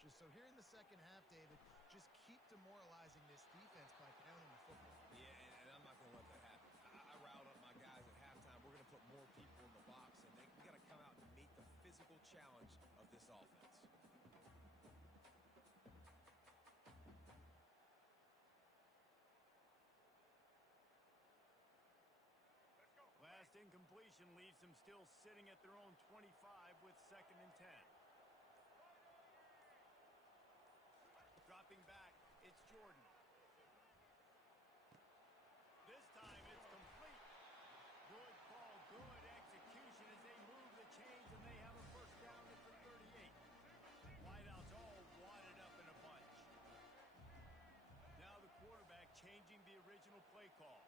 coaches. So here in the second half, David, just keep demoralizing this defense by pounding the football. Yeah, and I'm not going to let that happen. I riled up my guys at halftime. We're going to put more people in the box, and we got to come out and meet the physical challenge of this offense. Last incompletion leaves them still sitting at their own 25 with 2nd and 10. Dropping back, it's Jordan. This time it's complete. Good call, good execution as they move the chains, and they have a first down at the 38. Wideouts all wadded up in a bunch. Now the quarterback changing the original play call.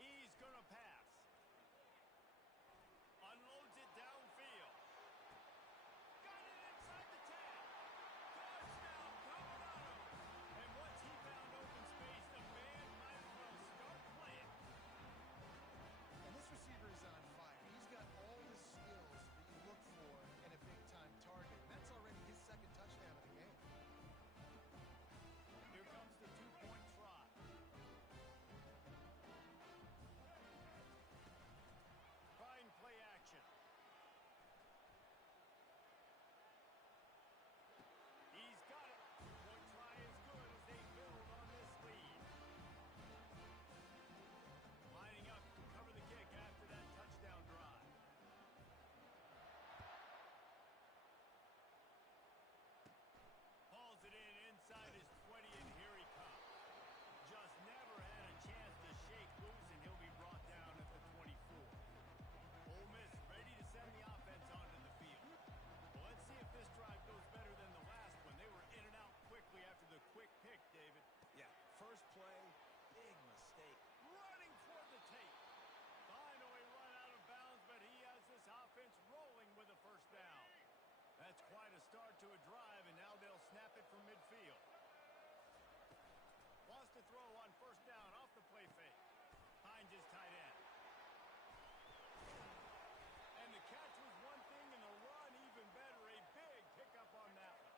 He's going to pass. Unloads it downfield. Got it inside the 10. Touchdown, Colorado. And once he found open space, the man might as well start playing. And this receiver is on fire. He's got all the skills that you look for in a big-time target. That's already his 2nd touchdown of the game. Here comes the 2-point try. Trying play action. He's got it. One try is good as they build on this lead. Lining up to cover the kick after that touchdown drive. Hauls it in inside his 20, and here he comes. Just never had a chance to shake loose, and he'll be brought down at the 24. Ole Miss ready to send the offense onto the field. Well, let's see if this drive goes better than the last one. They were in and out quickly after the quick pick, David. Yeah, first play, big mistake. Running toward the tape. Finally run out of bounds, but he has this offense rolling with a first down. That's quite a start to a drive, and now they'll snap it from midfield. Wants to throw on first down off the play fake. Finds his tight end. And the catch was one thing, and the run even better. A big pickup on that one.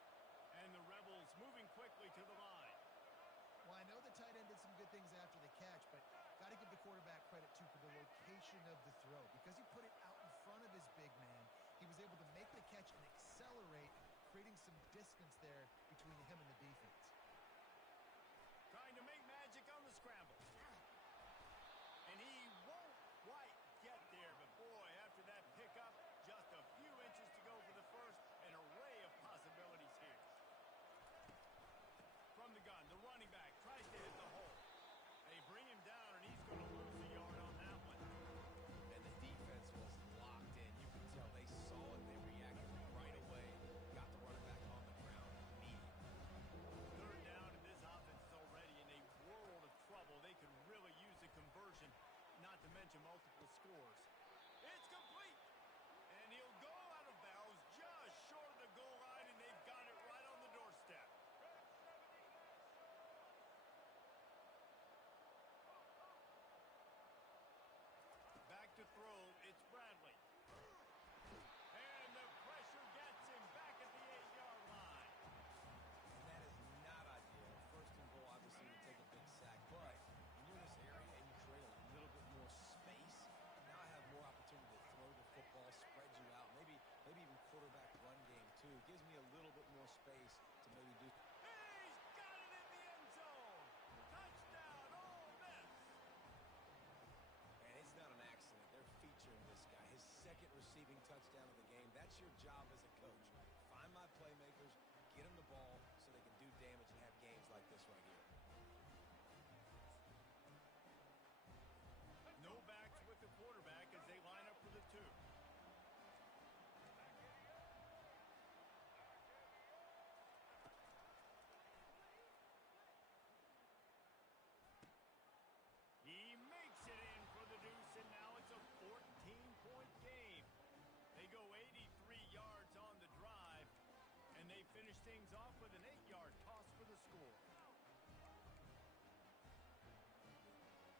And the Rebels moving quickly to the line. Well, I know the tight end did some good things after the catch, but got to give the quarterback credit, too, for the location of the throw. Because he put it out in front of his big man, he was able to make the catch and accelerate, creating some distance there between him and the defense. Trying to make magic on the scramble. And he won't quite get there, but boy, after that pickup, just a few inches to go for the first. An array of possibilities here. From the gun, the running back tries to hit the hole. They bring him down, and he's going to lose a yard on that one. And the defense was locked in. You can tell they saw it. They reacted right away. Got the running back on the ground immediately. 3rd down, and this offense is already in a world of trouble. They could really use a conversion, not to mention multiple scores. It's complete. And he'll go out of bounds just short of the goal line, and they've got it right on the doorstep. Back to throw, it's Bradley. And the pressure gets him back at the 8-yard line. And that is not ideal. 1st and goal, obviously, to take a big sack. But when you're in this area and you create a little bit more space, now I have more opportunity to throw the football, spread you out, maybe even quarterback run game, too. It gives me a little bit more space to maybe do. He's got it in the end zone. Touchdown, Ole Miss. And it's not an accident. They're featuring this guy. His 2nd receiving touchdown of the game. That's your job as a coach. Find my playmakers, get them the ball so they can do damage and have games like this right here. No backs with the quarterback as they line up for the 2. He makes it in for the deuce, and now it's a 14-point game. They go 83 yards on the drive, and they finish things off with an 8-yard toss for the score.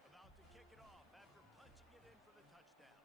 About to kick it off after punching it in for the touchdown.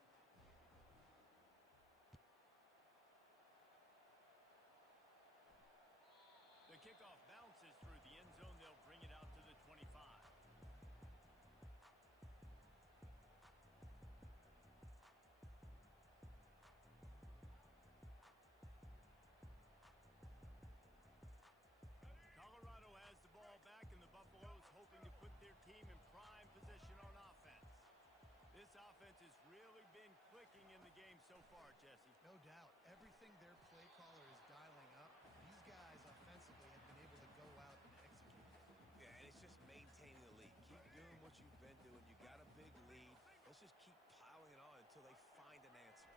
so far, Jesse. No doubt. Everything their play caller is dialing up, these guys offensively have been able to go out and execute. Yeah, and it's just maintaining the lead. Keep doing what you've been doing. You got a big lead. Let's just keep piling it on until they find an answer.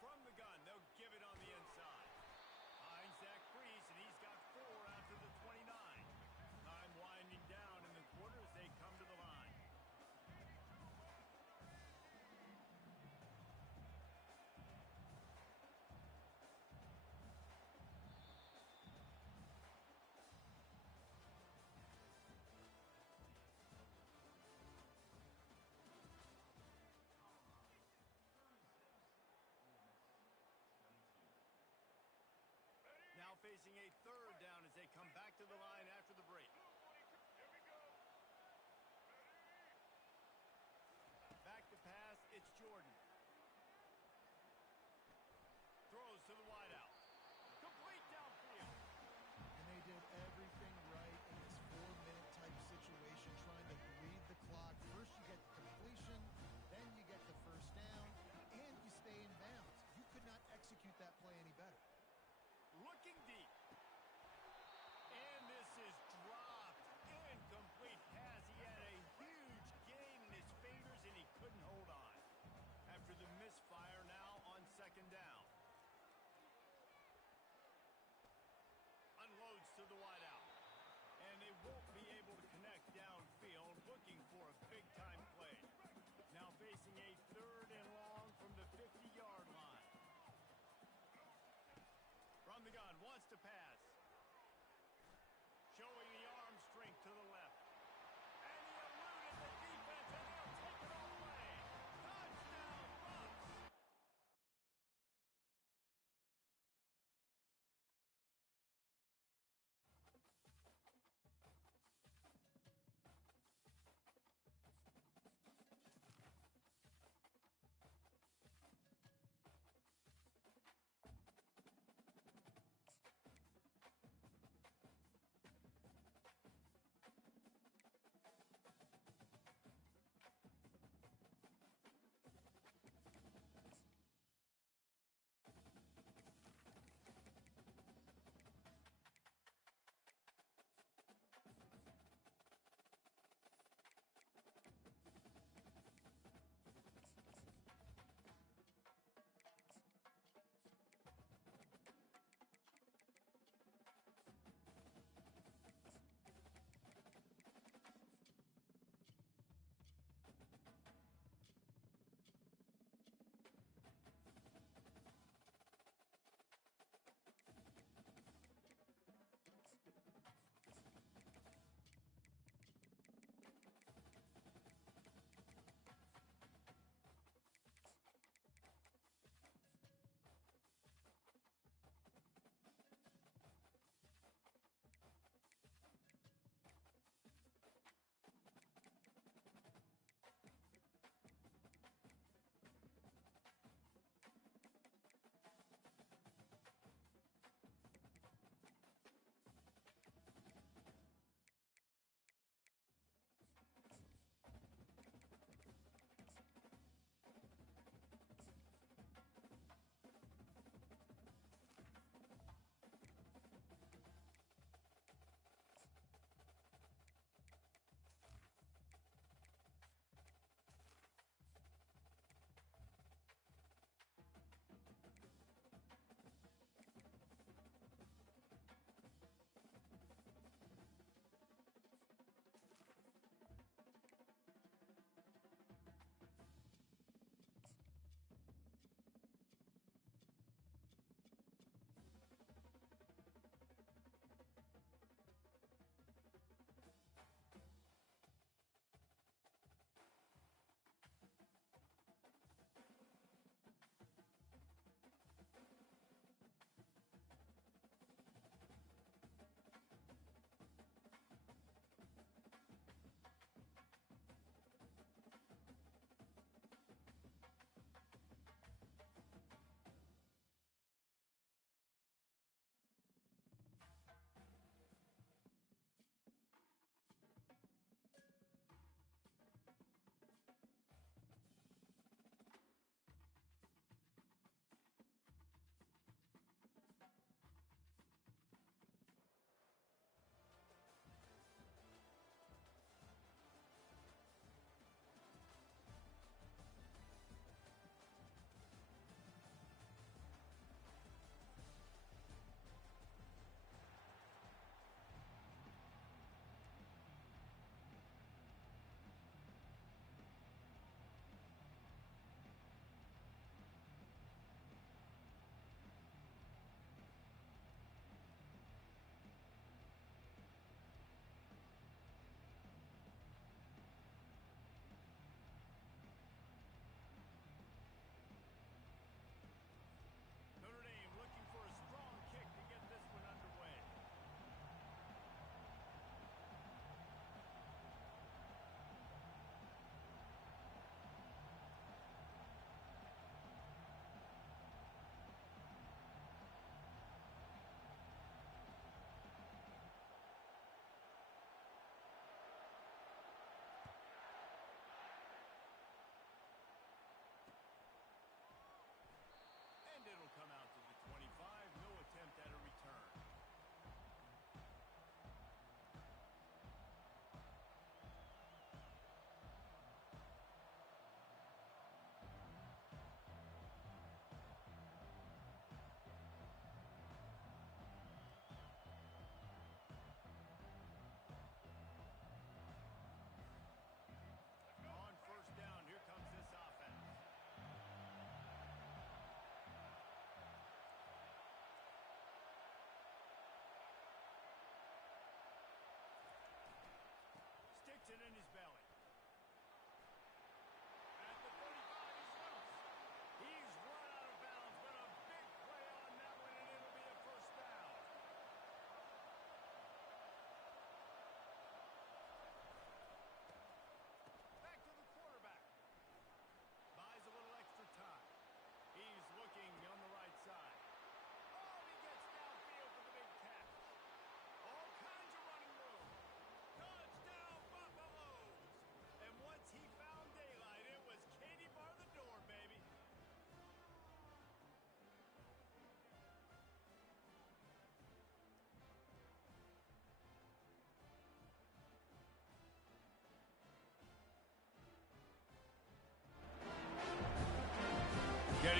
From the gun, they'll give it on the inside. Finds Zach Freeze, and he's got 4 after the 29. Time winding down in the quarter as they come to the line. Now facing a 3rd down as they come back to the line after the break. Back to pass, it's Jordan. Throws to the wideout. Complete downfield. And they did everything right in this 4-minute type situation, trying to bleed the clock. First you get the completion, then you get the first down, and you stay in bounds. You could not execute that play any better. Looking deep. And this is dropped. Incomplete pass. He had a huge gain in his fingers, and he couldn't hold on. After the misfire now on 2nd down. Unloads to the wideout. And they won't be able to connect downfield, looking for a big-time play. Now facing a 3rd and long from the 50-yard line. From the gun, wants to pass. Showing the arm strength to the left. And he eluded the defense, and they'll take it all away. Touchdown, Bucks!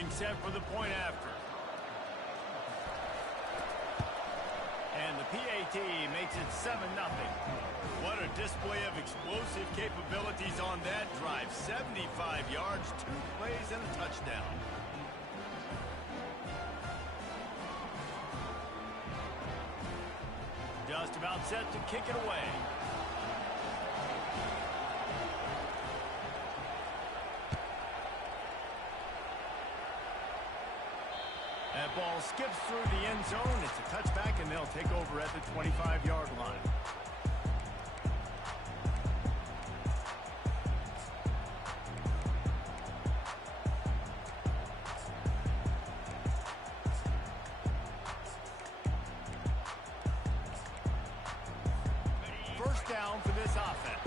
getting set for the point after. And the PAT makes it 7-0. What a display of explosive capabilities on that drive. 75 yards, 2 plays, and a touchdown. Just about set to kick it away. That ball skips through the end zone. It's a touchback, and they'll take over at the 25-yard line. First down for this offense.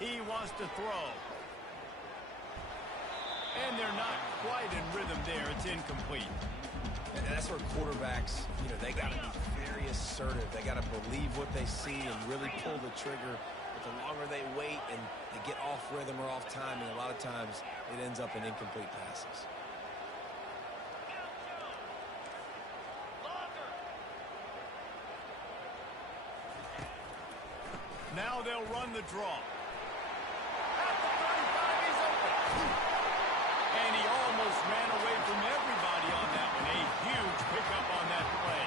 He wants to throw. And they're not quite in rhythm there. It's incomplete. And that's where quarterbacks, they got to be very assertive. They got to believe what they see and really pull the trigger. But the longer they wait and they get off rhythm or off timing, a lot of times it ends up in incomplete passes. Now they'll run the draw. At the 35, he's open. And he almost ran away from everybody on that one. A huge pickup on that play.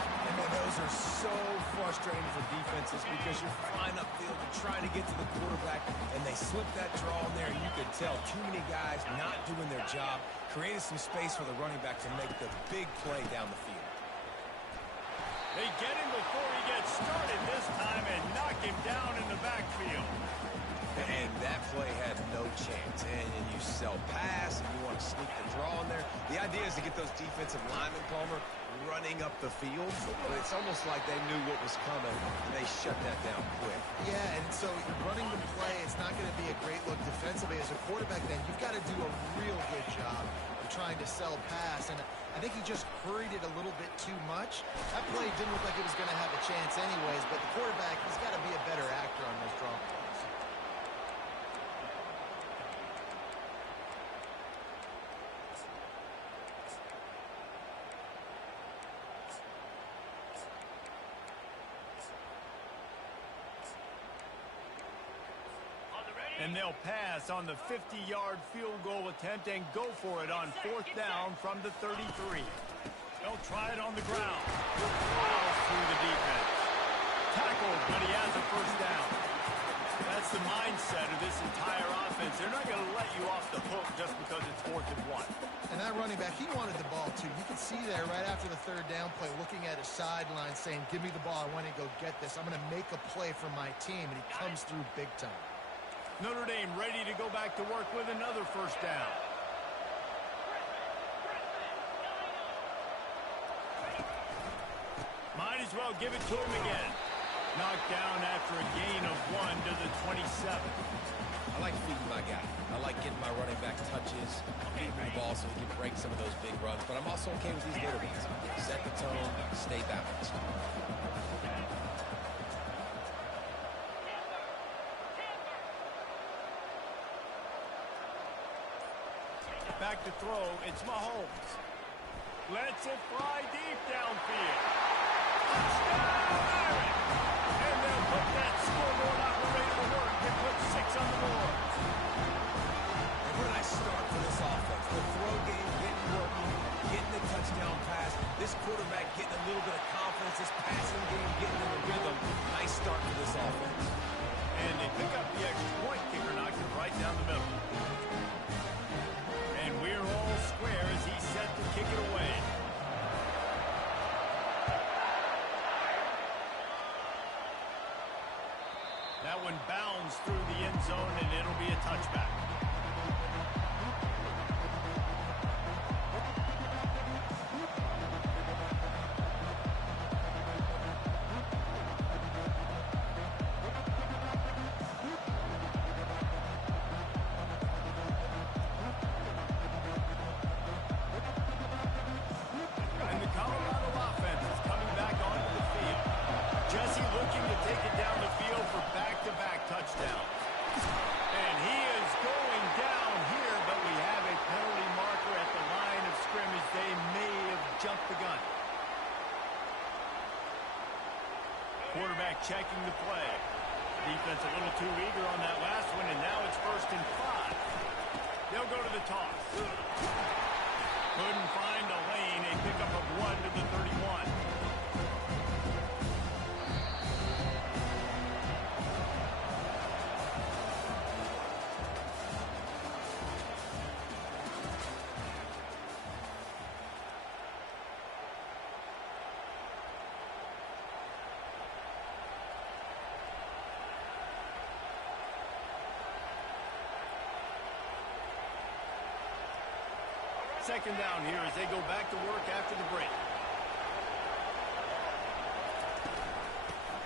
And man, those are so frustrating for defenses because you're flying upfield and trying to get to the quarterback, and they slip that draw in there, and you could tell too many guys not doing their job, created some space for the running back to make the big play down the field. They get him before he gets started this time and knock him down in the backfield. And that play had no chance. And you sell pass, and you want to sneak the draw in there. The idea is to get those defensive linemen, Palmer, running up the field. But it's almost like they knew what was coming, and they shut that down quick. Yeah, and so you're running the play. It's not going to be a great look defensively. As a quarterback, then, you've got to do a real good job of trying to sell pass. And I think he just hurried it a little bit too much. That play didn't look like it was going to have a chance anyways, but the quarterback, he's got to be a better actor on those draw plays. And they'll pass on the 50-yard field goal attempt and go for it on 4th down from the 33. They'll try it on the ground. Plows through the defense. Tackled, but he has a first down. That's the mindset of this entire offense. They're not going to let you off the hook just because it's 4th and 1. And that running back, he wanted the ball too. You can see there right after the 3rd down play, looking at his sideline saying, give me the ball, I want to go get this. I'm going to make a play for my team, and he comes through big time. Notre Dame ready to go back to work with another first down. Might as well give it to him again. Knocked down after a gain of 1 to the 27. I like feeding my guy. I like getting my running back touches, feeding the ball so he can break some of those big runs. But I'm also okay with these little ones. Set the tone, stay balanced. Back to throw, it's Mahomes. Lets it fly deep downfield. Touchdown, Aaron! And they'll put that scoreboard operator to work and put 6 on the board. And what a nice start for this offense. The throw game getting working, getting the touchdown pass. This quarterback getting a little bit of confidence. This passing game getting in the rhythm. Nice start for this offense. And they pick up the extra point. Kicker knocks it right down the middle. And we're all square as he's set to kick it away. That one bounds through the end zone, and it'll be a touchback. checking the play. Defense a little too eager on that last one, and now it's 1st and 5. They'll go to the toss. Couldn't find a lane. A pickup of 1 to the 31. Second down here as they go back to work after the break.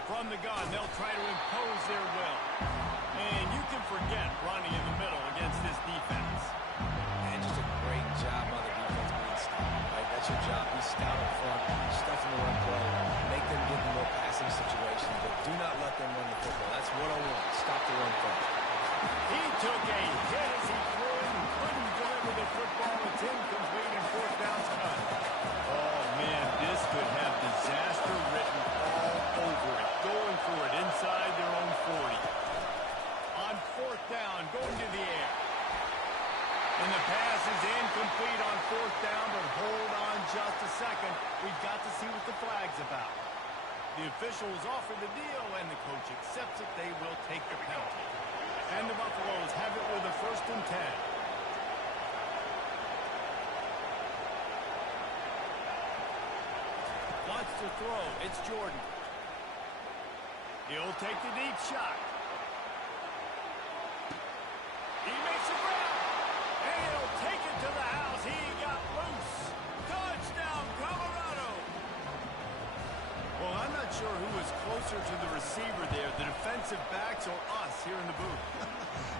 From the gun, they'll try to impose their will. And you can forget running in the middle against this defense. And just a great job on the defense being stout. Right? That's your job. Be stout up front, stuff in the run play, make them get in more passing situations, but do not let them run the football. That's 101. Stop the run first. He took a hit as he threw it and couldn't deliver the football. It's incomplete and 4th down's cut. Oh, man, this could have disaster written all over it. Going for it inside their own 40. On 4th down, going to the air. And the pass is incomplete on 4th down, but hold on just a second. We've got to see what the flag's about. The officials offer the deal, and the coach accepts it. They will take the penalty. And the Buffaloes have it with a 1st and 10. Wants to throw. It's Jordan. He'll take the deep shot. He makes a grab. And he'll take it to the house. He got loose. Touchdown, Colorado. Well, I'm not sure who was closer to the receiver there, the defensive backs or us here in the booth.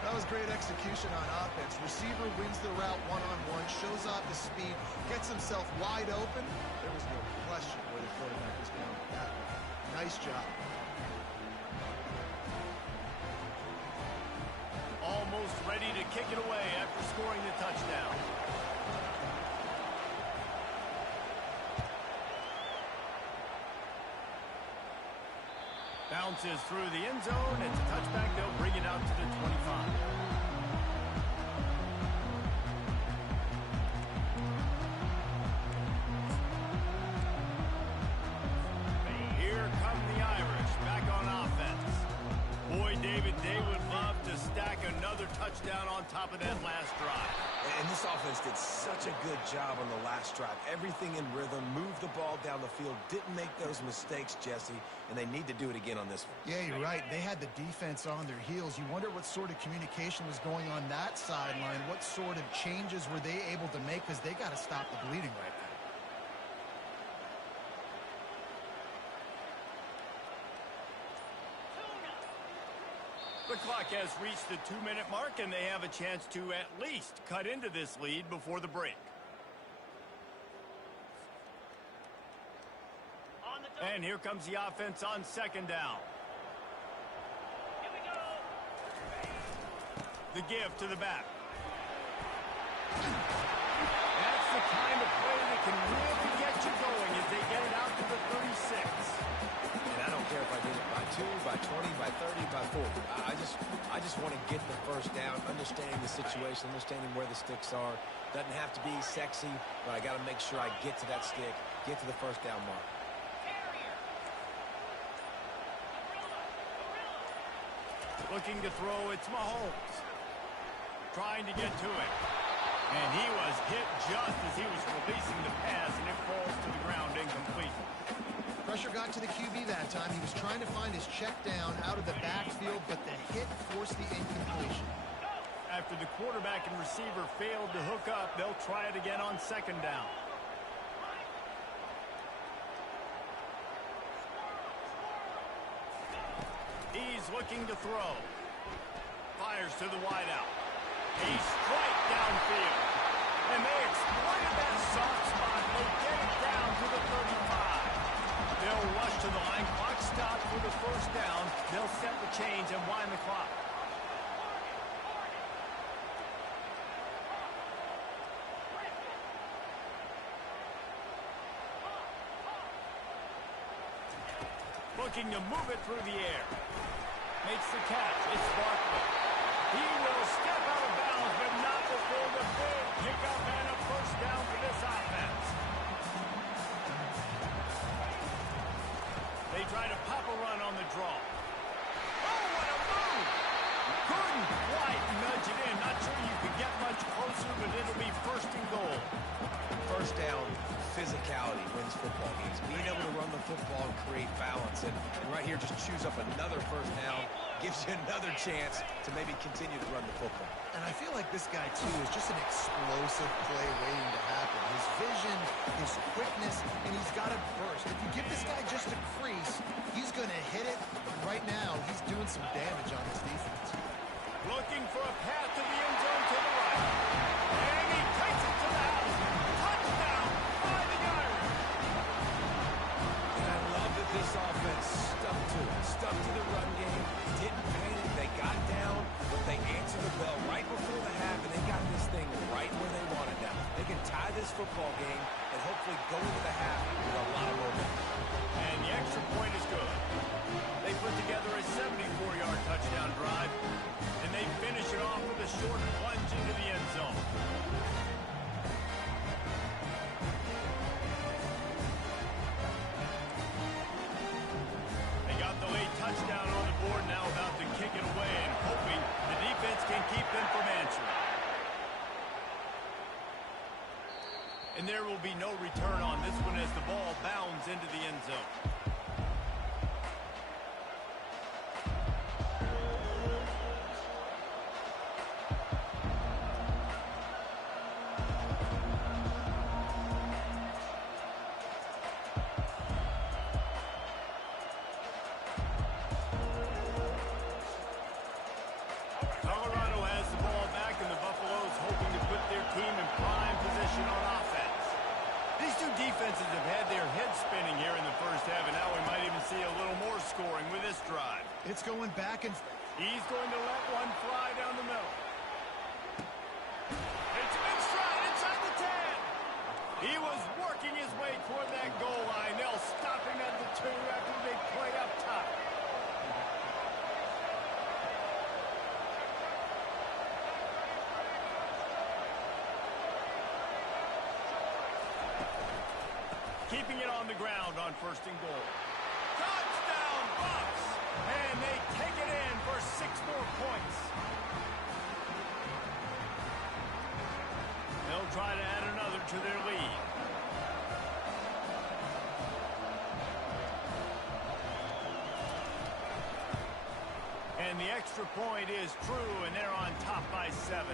That was great execution on offense. Receiver wins the route one-on-one, shows off his speed, gets himself wide open. There was no question where the quarterback was going with that. Nice job. Almost ready to kick it away after scoring the touchdown. Bounces through the end zone. It's a touchback. They'll bring it out to the 25. Here come the Irish back on offense. Boy, David, they would love to stack another touchdown on top of that last drive. And this offense did such a good job on the last drive. Everything in rhythm, moved the ball down the field, didn't make those mistakes, Jesse, and they need to do it again on this one. Yeah, you're right. They had the defense on their heels. You wonder what sort of communication was going on that sideline. What sort of changes were they able to make, because they got to stop the bleeding right now. The clock has reached the 2-minute mark, and they have a chance to at least cut into this lead before the break. And here comes the offense on 2nd down. The give to the back. That's the kind of play that can really get you going as they get it out to the 36. And I don't care if I did it by 2, by 20, by 30, by 40. I just want to get the 1st down, understanding the situation, understanding where the sticks are. Doesn't have to be sexy, but I got to make sure I get to that stick, get to the 1st down mark. Looking to throw, it's Mahomes. Trying to get to it. And he was hit just as he was releasing the pass, and it falls to the ground incomplete. Pressure got to the QB that time. He was trying to find his check down out of the backfield, but the hit forced the incompletion. After the quarterback and receiver failed to hook up, they'll try it again on 2nd down. He's looking to throw. Fires to the wideout. A strike downfield. And they exploited that soft spot. They get it down to the 35. They'll rush to the line. Clock stopped for the 1st down. They'll set the change and wind the clock. looking to move it through the air. Makes the catch. It's Barkley. He will step out of bounds, but not before the big pickup and a first down for this offense. They try to pop a run on the draw. Oh, what a move! Couldn't quite nudge it in. Not sure you could get much closer, but it'll be first and goal. First down, physicality wins football games. Being able to run the football and create balance. And right here, just choose up another first down. Gives you another chance to maybe continue to run the football. And I feel like this guy, too, is just an explosive play waiting to happen. His vision, his quickness, and he's got a burst. If you give this guy just a crease, he's going to hit it. And right now, he's doing some damage on this defense. Looking for a path to the end zone to the right. And he takes it to the house. Touchdown by the Irish. And I love that this offense stuck to it. Stuck to the run game. Didn't panic. They got down, but they answered the bell right before the half, and they got this thing right where they want it now. They can tie this football game and hopefully go into the half with a lot of momentum. And the extra point is good. They put together a 74-yard touchdown drive, and they finish it off with a short plunge into the end zone. They got the late touchdown on the board, now about to kick it away and hoping the defense can keep them from answering. And there will be no return on this one as the ball bounds into the end zone. Colorado has the ball back, and the Buffaloes hoping to put their team in prime position on offense. These two defenses have had their heads spinning here in the first half, and now we might even see a little more scoring with this drive. It's going back and He's going to let one fly down the middle. It's a big stride inside the 10. He was working his way toward that goal line. They'll stop him at the 2 after a big play up top. Keeping it on the ground on first and goal. Touchdown, Bucks! And they take it in for 6 more points. They'll try to add another to their lead. And the extra point is true, and they're on top by 7.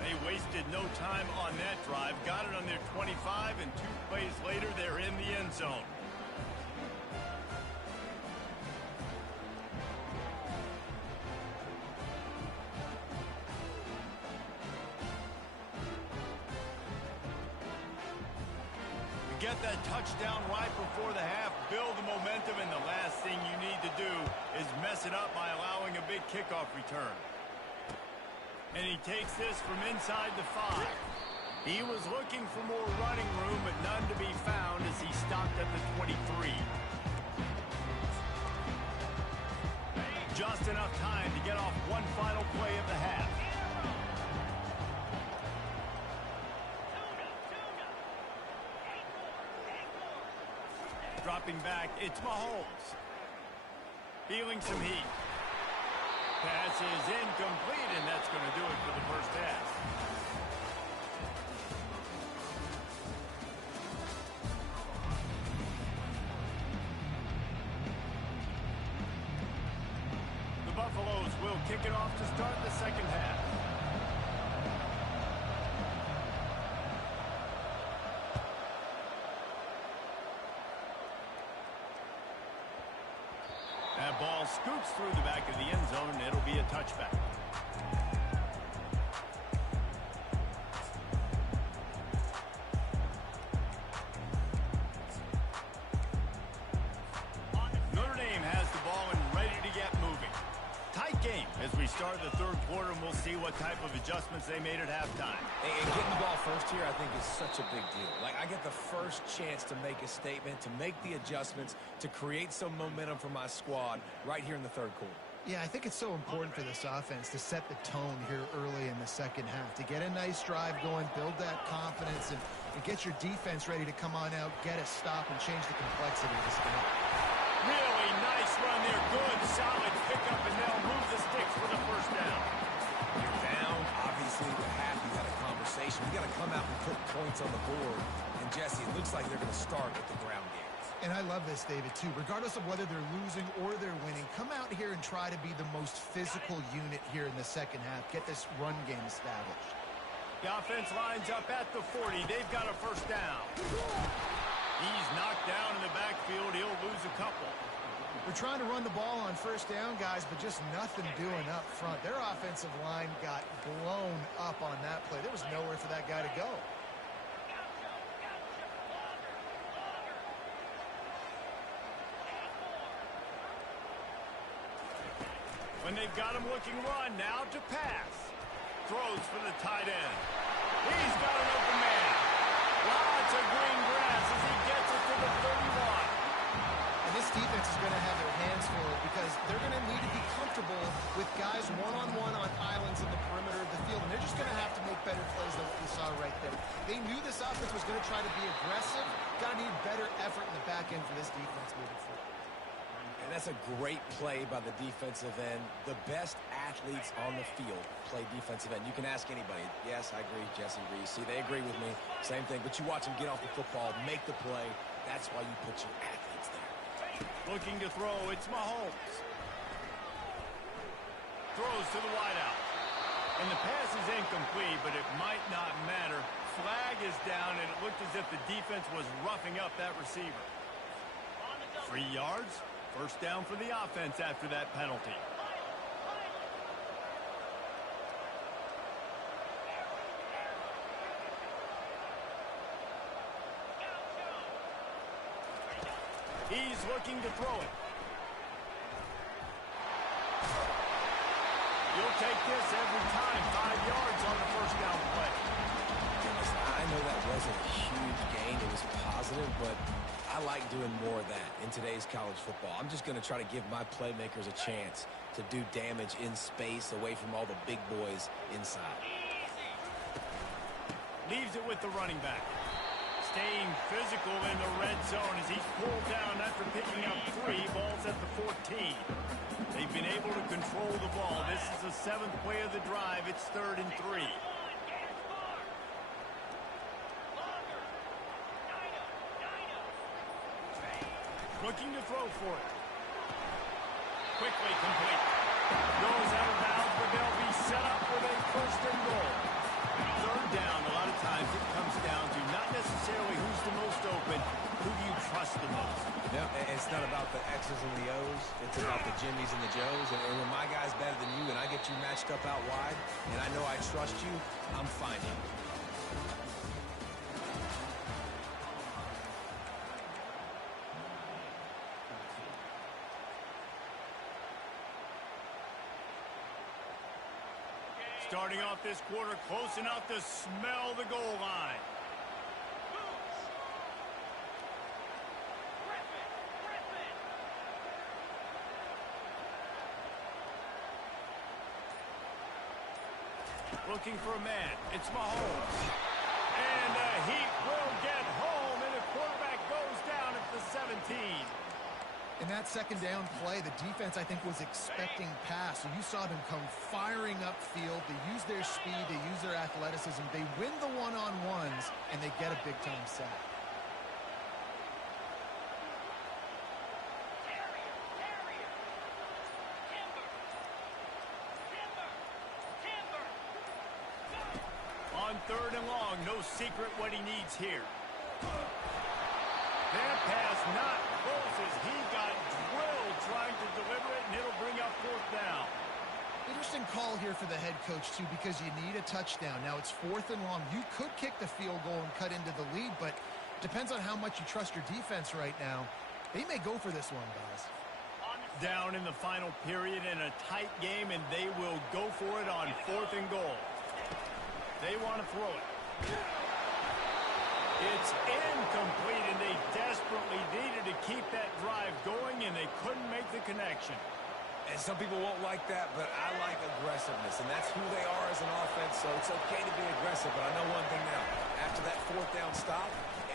They wasted no time on that drive. Got it on their 25, and 2 plays later, they're in the end zone. Get that touchdown right before the half, build the momentum, and the last thing you need to do is mess it up by allowing a big kickoff return. And he takes this from inside the 5. He was looking for more running room, but none to be found as he stopped at the 23. Just enough time to get off one final play of the half. Dropping back, it's Mahomes. Feeling some heat. Pass is incomplete, and that's going to do it for the first half. The Buffaloes will kick it off to start the second half. That ball scoots through the back of the end zone, and it'll be a touchback. Notre Dame has the ball and ready to get moving. Tight game as we start the third quarter, and we'll see what type of adjustments they made at halftime. And getting the ball first here, I think, is such a big deal. Like, I get the first chance to make a statement, to make the adjustments, to create some momentum for my squad right here in the third quarter. Yeah, I think it's so important for this offense to set the tone here early in the second half, to get a nice drive going, build that confidence, and get your defense ready to come on out, get a stop, and change the complexity of this game. Really nice run there. Good, solid pickup, and they'll move the sticks for the first down. You're down. Obviously, with half, you had a conversation. You got to come out and put points on the board. And, Jesse, it looks like they're going to start with the ground game. And I love this, David, too. Regardless of whether they're losing or they're winning, come out here and try to be the most physical unit here in the second half. Get this run game established. The offense lines up at the 40. They've got a first down. He's knocked down in the backfield. He'll lose a couple. We're trying to run the ball on first down, guys, but just nothing doing up front. Their offensive line got blown up on that play. There was nowhere for that guy to go. When they've got him looking run, now to pass. Throws for the tight end. He's got an open man. Lots of green grass as he gets it to the 31. And this defense is going to have their hands full because they're going to need to be comfortable with guys one-on-one on islands in the perimeter of the field, and they're just going to have to make better plays than what we saw right there. They knew this offense was going to try to be aggressive. Got to need better effort in the back end for this defense moving forward. And that's a great play by the defensive end. The best athletes on the field play defensive end. You can ask anybody. Yes, I agree, Jesse Reese. See, they agree with me. Same thing. But you watch them get off the football, make the play. That's why you put your athletes there. Looking to throw. It's Mahomes. Throws to the wideout. And the pass is incomplete, but it might not matter. Flag is down, and it looked as if the defense was roughing up that receiver. 3 yards. First down for the offense after that penalty. He's looking to throw it. You'll take this every time. 5 yards on the first down play. I know that wasn't a huge gain. It was positive, but I like doing more of that in today's college football. I'm just going to try to give my playmakers a chance to do damage in space away from all the big boys inside. Leaves it with the running back. Staying physical in the red zone as he's pulled down after picking up 3 balls at the 14. They've been able to control the ball. This is the 7th play of the drive. It's 3rd and 3. Looking to throw for it. Quickly complete. Goes out of bounds, but they'll be set up with a 1st and goal. 3rd down, a lot of times it comes down to not necessarily who's the most open, who do you trust the most. Yeah, it's not about the X's and the O's. It's about the Jimmies and the Joes. And when my guy's better than you and I get you matched up out wide, and I know I trust you, I'm finding you. Starting off this quarter, close enough to smell the goal line. Looking for a man. It's Mahomes. And he will get home, and the quarterback goes down at the 17. In that second down play, the defense, I think, was expecting pass. So you saw them come firing upfield. They use their speed. They use their athleticism. They win the one-on-ones, and they get a big-time sack. On 3rd and long, no secret what he needs here. That pass not close as he got drilled trying to deliver it, and it'll bring up 4th down. Interesting call here for the head coach, too, because you need a touchdown. Now it's 4th and long. You could kick the field goal and cut into the lead, but depends on how much you trust your defense right now. They may go for this one, guys. On the Down in the final period in a tight game, and they will go for it on 4th and goal. They want to throw it. It's incomplete, and they desperately needed to keep that drive going, and they couldn't make the connection. And some people won't like that, but I like aggressiveness, and that's who they are as an offense, so it's okay to be aggressive. But I know one thing now. After that 4th down stop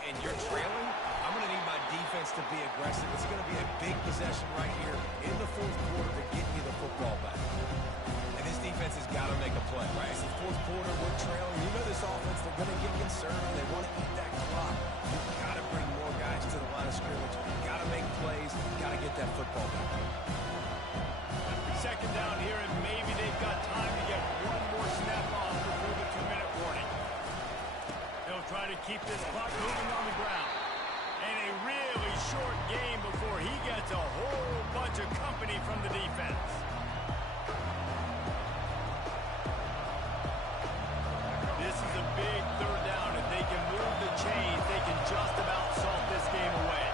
and you're trailing, I'm going to need my defense to be aggressive. It's going to be a big possession right here in the 4th quarter to get me the football back. And this defense has got to make a play, right? It's the 4th quarter, we're trailing. You know this offense, they're going to get concerned. They want to eat that clock. You've got to bring more guys to the line of scrimmage. You've got to make plays. You've got to get that football back. Second down here, and maybe they've got time to get one more snap off before the 2-minute warning. They'll try to keep this clock moving on the ground. And a really short game before he gets a whole bunch of company from the defense. This is a big 3rd down. If they can move the chains, they can just about salt this game away.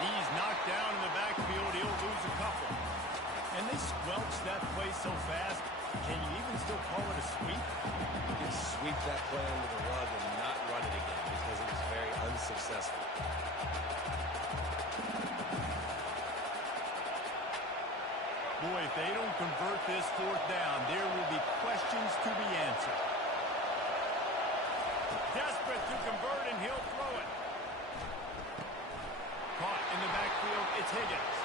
He's knocked down in the backfield. He'll lose a couple. And they squelch that play so fast. Can you even still call it a sweep? You can sweep that play under the rug and not run it again because it was very unsuccessful. Boy, if they don't convert this 4th down, there will be questions to be answered. Desperate to convert, and he'll throw it. Caught in the backfield, it's Higgins.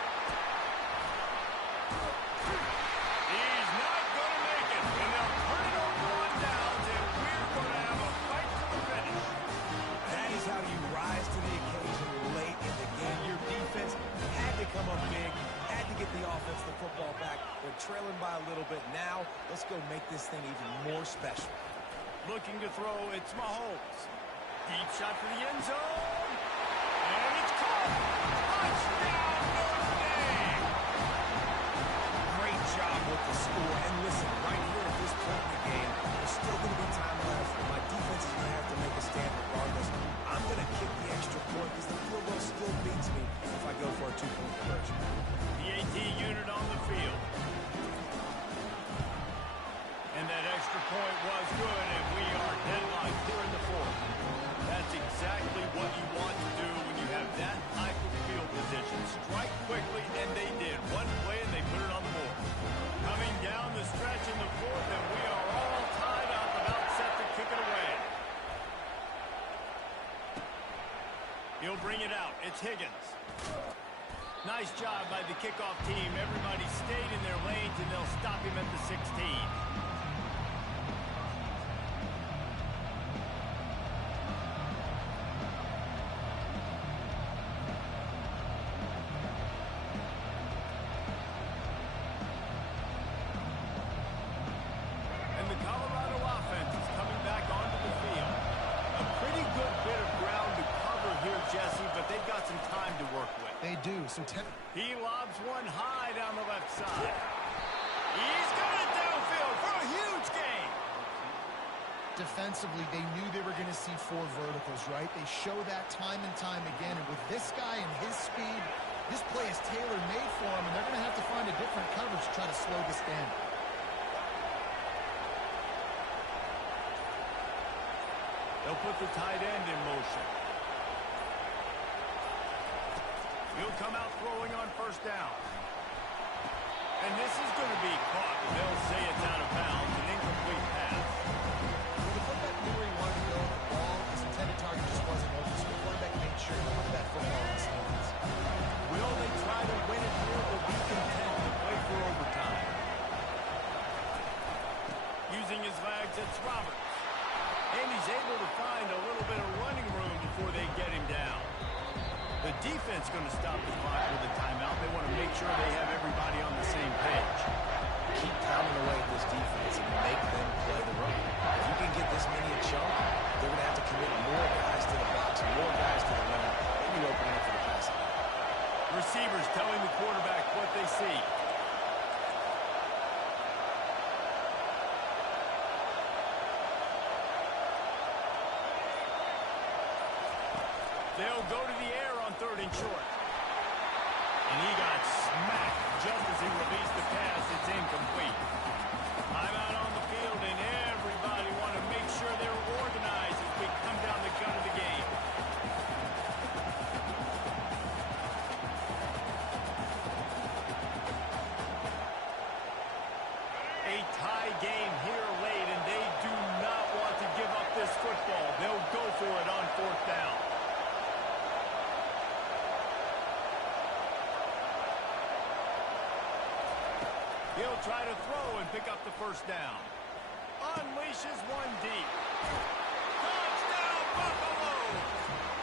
He's not going to make it, and they'll turn it over on downs, and we're going to have a fight for the finish. That is how you rise to the occasion late in the game. Your defense had to come up big, had to get the offense the football back. They're trailing by a little bit now. Let's go make this thing even more special. Looking to throw, it's Mahomes. Deep shot for the end zone. And it's caught. Touchdown, Notre Dame. Great job with the score. And listen, right here at this point in the game, there's still going to be time left. My defense is going to have to make a stand regardless. I'm going to kick the extra point because the field goal still beats me if I go for a 2-point conversion. The AT unit on the field. And that extra point was good, and we are deadlocked here in the 4th. That's exactly what you want to do when you have that type of field position. Strike quickly, and they did. One play, and they put it on the board. Coming down the stretch in the 4th, and we are all tied up, about set to kick it away. He'll bring it out. It's Higgins. Nice job by the kickoff team. Everybody stayed in their lanes, and they'll stop him at the 16. So he lobs one high down the left side. He's got it downfield for a huge gain. Defensively, they knew they were going to see 4 verticals, right? They show that time and time again. And with this guy and his speed, this play is tailor-made for him, and they're going to have to find a different coverage to try to slow this down. They'll put the tight end in motion. He'll come out throwing on 1st down. And this is going to be caught. They'll say it's out of bounds, an incomplete pass. Well, the quarterback knew where he wanted to go. The ball, his intended target just wasn't open, so the quarterback made sure to put that football in his hands. Will they try to win it here or be content to play for overtime? Using his legs, it's Roberts. And he's able to find a little bit of running room before they get him down. The defense going to stop the clock with a timeout. They want to make sure they have everybody on the same page. Keep pounding away at this defense and make them play the run. If you can get this many a chunk, they're going to have to commit more guys to the box, more guys to the line, and you open up for the passing. Receivers telling the quarterback what they see. They'll go to the air on 3rd and short. And he got smacked just as he released the pass. It's incomplete. Timeout on the field, and everybody want to make sure they're organized as we come down the gun of the game. A tie game here late, and they do not want to give up this football. They'll go for it on 4th down. He'll try to throw and pick up the 1st down. Unleashes one deep. Touchdown, Buffalo!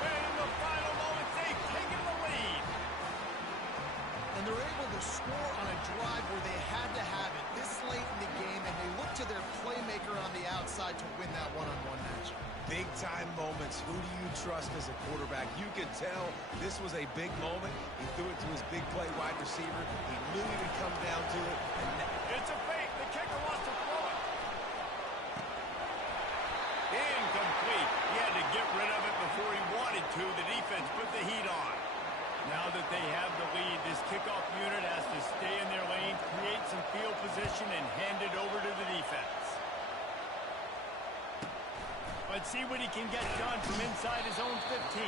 And in the final moments, they've taken the lead. And they're able to score on a drive where they had to have it this late in the game, and they look to their playmaker on the outside to win that one-on-one matchup. Big-time moments. Who do you trust as a quarterback? You could tell this was a big moment. He threw it to his big play wide receiver. He knew he would come down to it. It's a fake. The kicker wants to throw it. Incomplete. He had to get rid of it before he wanted to. The defense put the heat on. Now that they have the lead, this kickoff unit has to stay in their lane, create some field position, and hand it over to the defense. Let's see what he can get done from inside his own 15.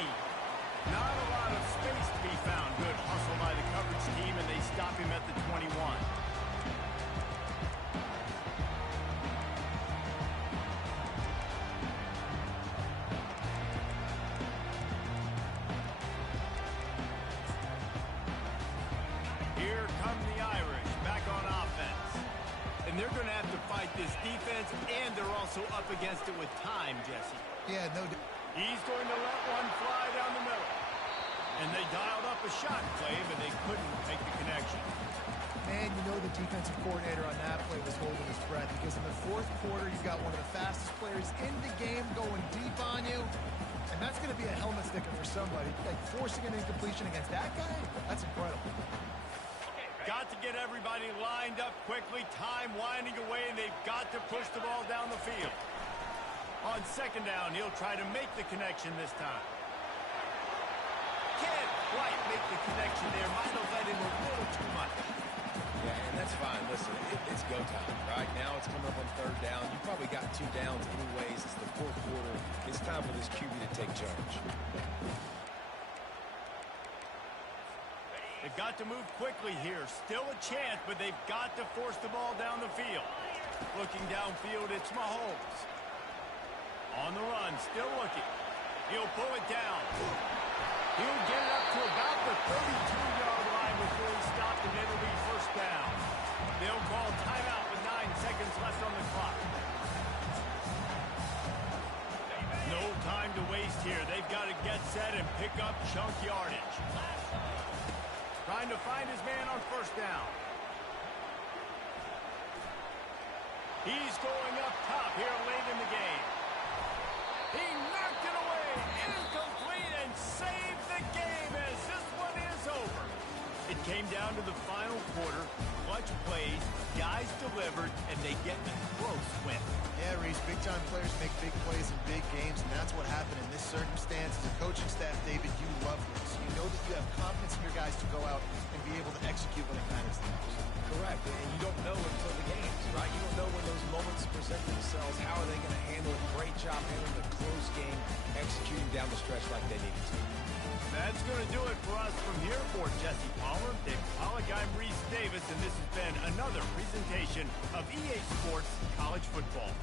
Not a lot of space to be found. Good hustle by the coverage team, and they stop him at the 21. Here come the Irish back on offense. And they're going to have to fight this defense, and they're also up against it with time, Jesse. Yeah, no. He's going to let one fly down the middle. And they dialed up a shot play, but they couldn't make the connection. Man, you know the defensive coordinator on that play was holding his breath, because in the 4th quarter, you've got one of the fastest players in the game going deep on you. And that's going to be a helmet sticker for somebody. Like, forcing an incompletion against that guy, that's incredible. Got to get everybody lined up quickly. Time winding away, and they've got to push the ball down the field. On 2nd down, he'll try to make the connection this time. Can't quite make the connection there. Might have let him a little too much. Yeah, and that's fine. Listen, it's go time, right? Now it's coming up on 3rd down. You probably got 2 downs anyways. It's the 4th quarter. It's time for this QB to take charge. They've got to move quickly here. Still a chance, but they've got to force the ball down the field. Looking downfield, it's Mahomes. On the run, still looking. He'll pull it down. He'll get it up to about the 32-yard line before he's stopped, and it'll be 1st down. They'll call timeout with 9 seconds left on the clock. No time to waste here. They've got to get set and pick up chunk yardage. Trying to find his man on 1st down. He's going up top here late in the game. He knocked it away, incomplete, and saved the game as this one is over. It came down to the final quarter. Clutch plays, guys delivered, and they get a close win. Yeah, Reese, big-time players make big plays in big games, and that's what happened in this circumstance. As a coaching staff, David, you love this. You know that you have confidence in your guys to go out and be able to execute when it matters the most. Correct, and you don't know until the games, right? You don't know when those moments present themselves. How are they going to handle it? Great job handling a close game, executing down the stretch like they needed to. That's going to do it for us from here. For Jesse Palmer, Dave Pollack, I'm Reese Davis, and this has been another presentation of EA Sports College Football.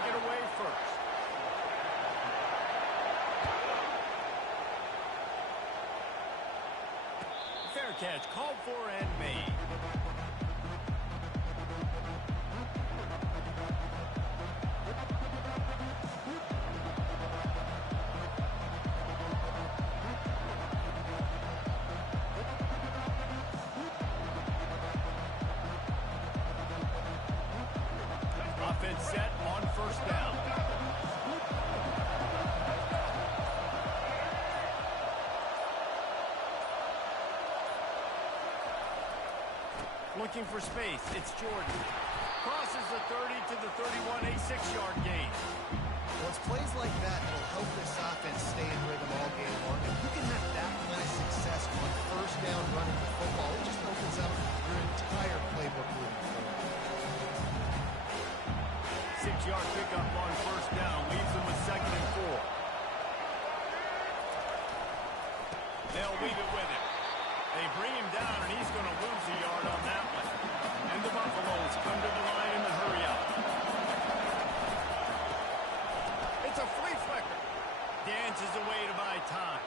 take it away first. Fair catch called for and made. Offense set on first down. Looking for space. It's Jordan. Crosses the 30 to the 31, a 6-yard gain. Well, it's plays like that that'll help this offense stay in rhythm all game long. If you can have that kind of success on first down running the football, it just opens up your entire playbook moving forward. 6-yard pickup on first down leaves them with 2nd and 4. They'll leave it with him. They bring him down, and he's going to lose a yard on that one. And the Buffaloes come to the line in the hurry up. It's a flea flicker. Dances away to buy time.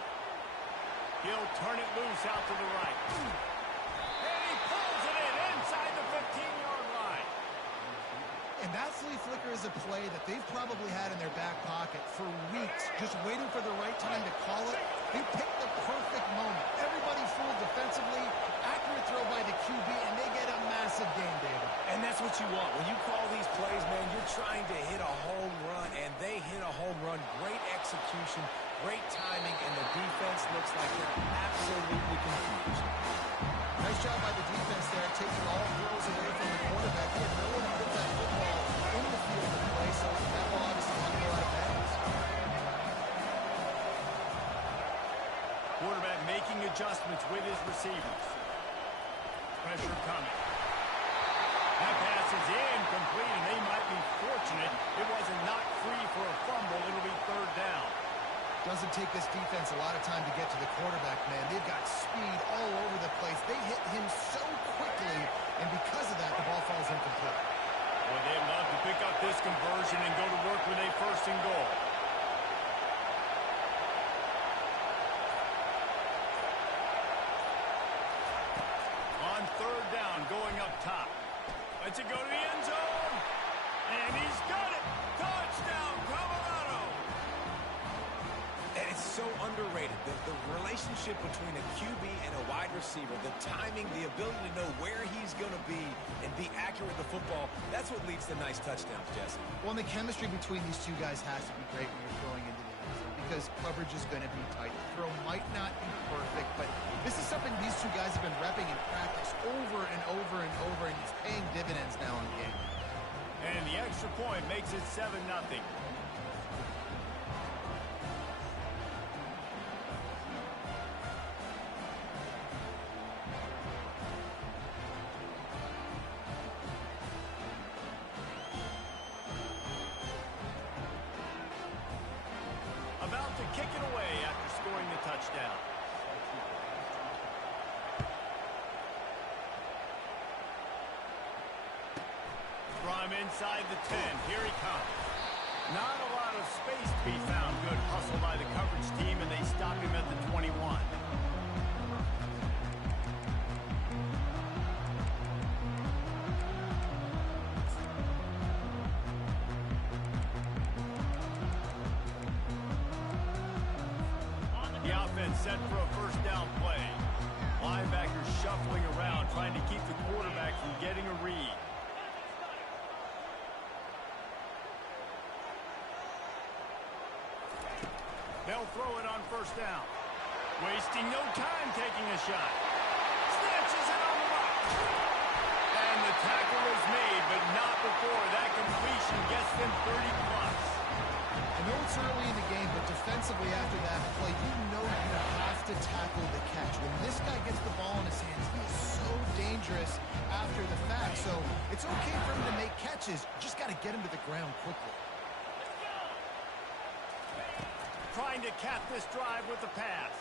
He'll turn it loose out to the right. And he pulls it in inside the 15-yard line. And that flea flicker is a play that they've probably had in their back pocket for weeks, just waiting for the right time to call it. They picked the perfect moment. Everybody fooled defensively, accurate throw by the QB, and they get a massive gain, David. And that's what you want. When you call these plays, man, you're trying to hit a home run, and they hit a home run. Great execution, great timing, and the defense looks like they're absolutely confused. Nice job by the defense there, taking all throws away from the quarterback. He had no one to put that football in the field to play, so that ball obviously had to go out of bounds. Quarterback making adjustments with his receivers. Pressure coming. That pass is incomplete, and they might be fortunate it wasn't knocked free for a fumble. It'll be 3rd down. Doesn't take this defense a lot of time to get to the quarterback, man. They've got speed all over the place. They hit him so quickly, and because of that, the ball falls incomplete. Boy, they'd love to pick up this conversion and go to work with a 1st and goal. On 3rd down, going up top. Lets it go to the end zone. And he's got it. Touchdown, Colorado. And it's so underrated. The relationship between a QB and a wide receiver, the timing, the ability to know where he's going to be and be accurate with the football, that's what leads to nice touchdowns, Jesse. Well, and the chemistry between these two guys has to be great when you're throwing into the end zone because coverage is going to be tight. The throw might not be perfect, but this is something these two guys have been repping in practice over and over and over, and it's paying dividends now in the game. And the extra point makes it 7-0. About to kick it away after scoring the touchdown. From inside the 10, here he comes. Not a lot of space to be found. Good hustle by the coverage team, and they stop him at the 21. The offense set for a 1st down play. Linebackers shuffling around, trying to keep the quarterback from getting a read. They'll throw it on 1st down. Wasting no time taking a shot. Snatches it on the right. And the tackle is made, but not before that completion gets them 30+. I know it's early in the game, but defensively after that play, you know you have to tackle the catch. When this guy gets the ball in his hands, he is so dangerous after the fact. So it's okay for him to make catches. Just got to get him to the ground quickly. Trying to cap this drive with the pass.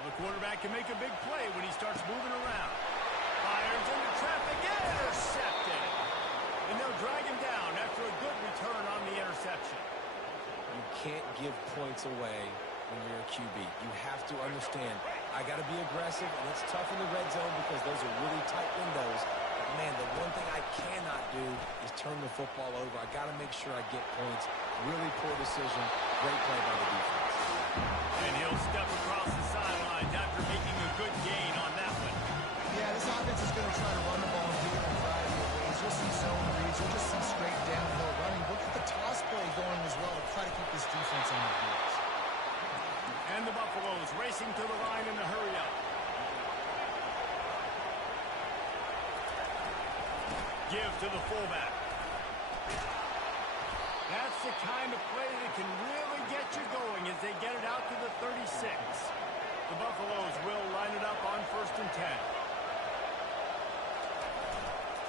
Well, the quarterback can make a big play when he starts moving around. Fires into traffic, intercepted. And they'll drag him down after a good return. give points away when you're a QB. You have to understand, I got to be aggressive, and it's tough in the red zone because those are really tight windows. But, man, the one thing I cannot do is turn the football over. I got to make sure I get points. Really poor decision. Great play by the defense. And he'll step across the sidelines after making a good gain on that one. Yeah, this offense is going to try to run the ball and do it in a variety of ways. You'll see zone reads. You'll just see straight downhill running. Look at the toss play going as well to try to keep this defense on the heels. And the Buffaloes racing to the line in a hurry-up. Give to the fullback. That's the kind of play that can really get you going as they get it out to the 36. The Buffaloes will line it up on 1st and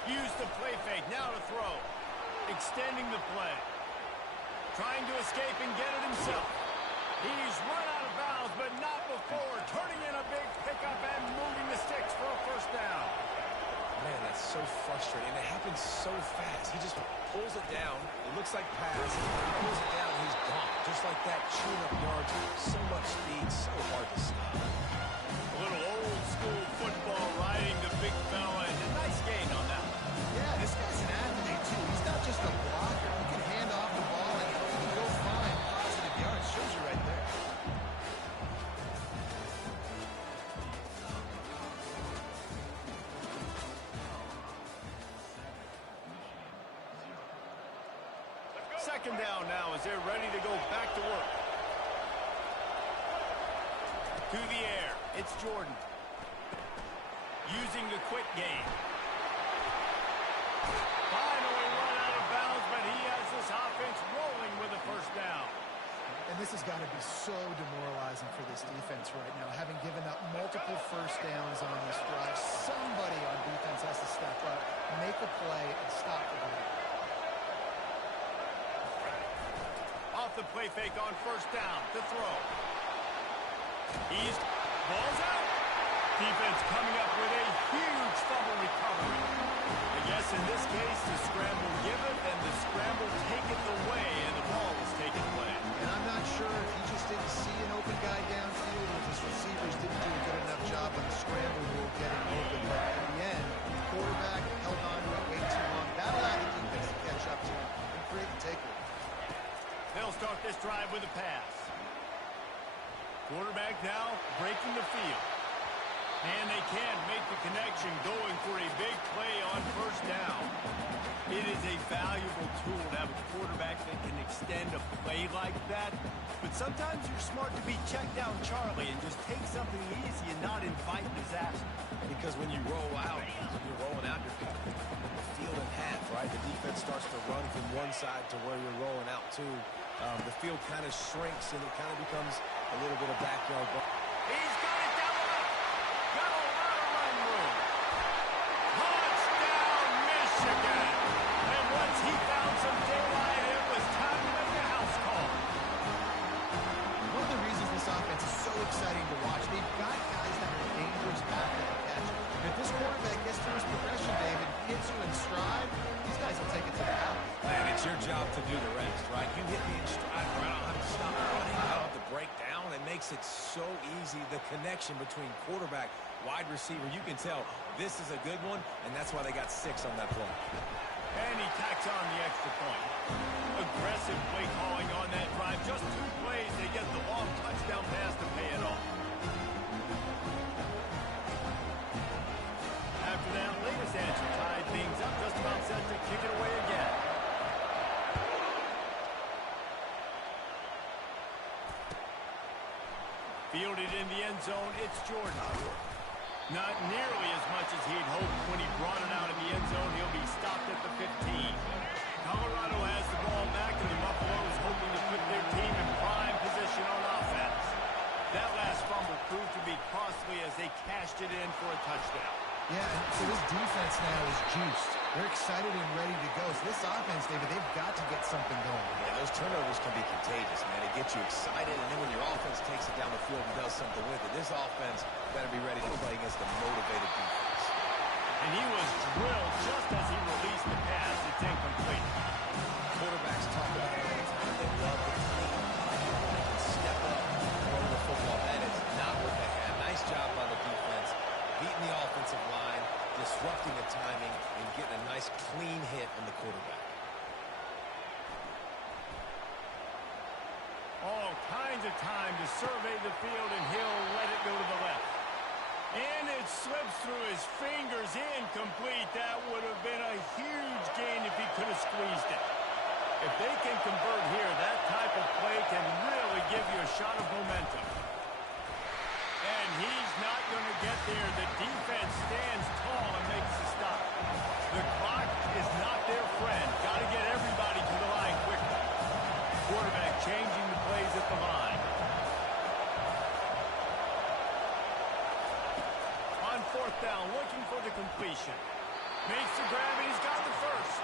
10. Use the play fake, now to throw. Extending the play. Trying to escape and get it himself. He's run out of bounds, but not before. Turning in a big pickup and moving the sticks for a 1st down. Man, that's so frustrating. And it happens so fast. He just pulls it down. It looks like pass. He pulls it down, and he's gone. Just like that, chewing up yards. So much speed, so hard to stop. A little old-school football riding the big fella, and a nice gain on that one. Yeah, this guy's an athlete, too. He's not just a blocker. He can hand off the ball, and he can go find positive yards. Shows you right there. Second down now as they're ready to go back to work. To the air, it's Jordan. Using the quick game. Finally run out of bounds, but he has this offense rolling with a 1st down. And this has got to be so demoralizing for this defense right now. Having given up multiple 1st downs on this drive, somebody on defense has to step up, make a play, and stop the drive. Off the play fake on 1st down to throw. He's balls out. Defense coming up with a huge fumble recovery. I guess in this case, the scramble given and the scramble taken away, and the ball was taken away. And I'm not sure if he just didn't see an open guy downfield or if his receivers didn't do a good enough job on the scramble rule getting open. But in the end, the quarterback held on to it way too long. Battle out the defense to catch up to him and create the takeaway. They'll start this drive with a pass. Quarterback now breaking the field. And they can make the connection, going for a big play on 1st down. It is a valuable tool to have a quarterback that can extend a play like that. But sometimes you're smart to be checked down, Charlie, and just take something easy and not invite disaster. Because when you roll out, you're rolling out, you're picking the field in half, right? The defense starts to run from one side to where you're rolling out to. The field kind of shrinks, and it kind of becomes a little bit of backyard ball. He's got it down the left. Got a lot of run room. Touchdown, Michigan. And once he found some daylight, it was time to make the house call. One of the reasons this offense is so exciting to watch, they've got guys that are dangerous after the catch. And if this quarterback gets to his progression, David, hits you in stride, these guys will take it to the house. And it's your job to do the rest, right? You hit me in stride where I don't have to stop running. I don't have to break down. It makes it so easy, the connection between quarterback, wide receiver. You can tell this is a good one, and that's why they got 6 on that play. And he tacks on the extra point. Aggressive play calling on that drive. Just 2 plays, they get the long touchdown pass to pay it off. After that latest answer tied things up, just about set to kick it away again. Fielded in the end zone, it's Jordan. Not nearly as much as he'd hoped when he brought it out in the end zone. He'll be stopped at the 15. Colorado has the ball back, and the Buffaloes hoping to put their team in prime position on offense. That last fumble proved to be costly as they cashed it in for a touchdown. Yeah, and so this defense now is juiced. They're excited and ready to go. So this offense, David, they've got to get something going. Yeah, those turnovers can be contagious, man. It gets you excited, and then when your offense takes it down the field and does something with it, this offense better be ready to play against a motivated defense. And he was drilled just as he released the pass. It's incomplete. Quarterbacks talk about it all the time. They love the clean. nice, clean hit on the quarterback. All kinds of time to survey the field, and he'll let it go to the left. And it slips through his fingers, incomplete. That would have been a huge gain if he could have squeezed it. If they can convert here, that type of play can really give you a shot of momentum. And he's not going to get there. The defense stands tall and makes the stop. The clock is not their friend. Got to get everybody to the line quickly. Quarterback changing the plays at the line. On fourth down, looking for the completion. Makes the grab, and he's got the first.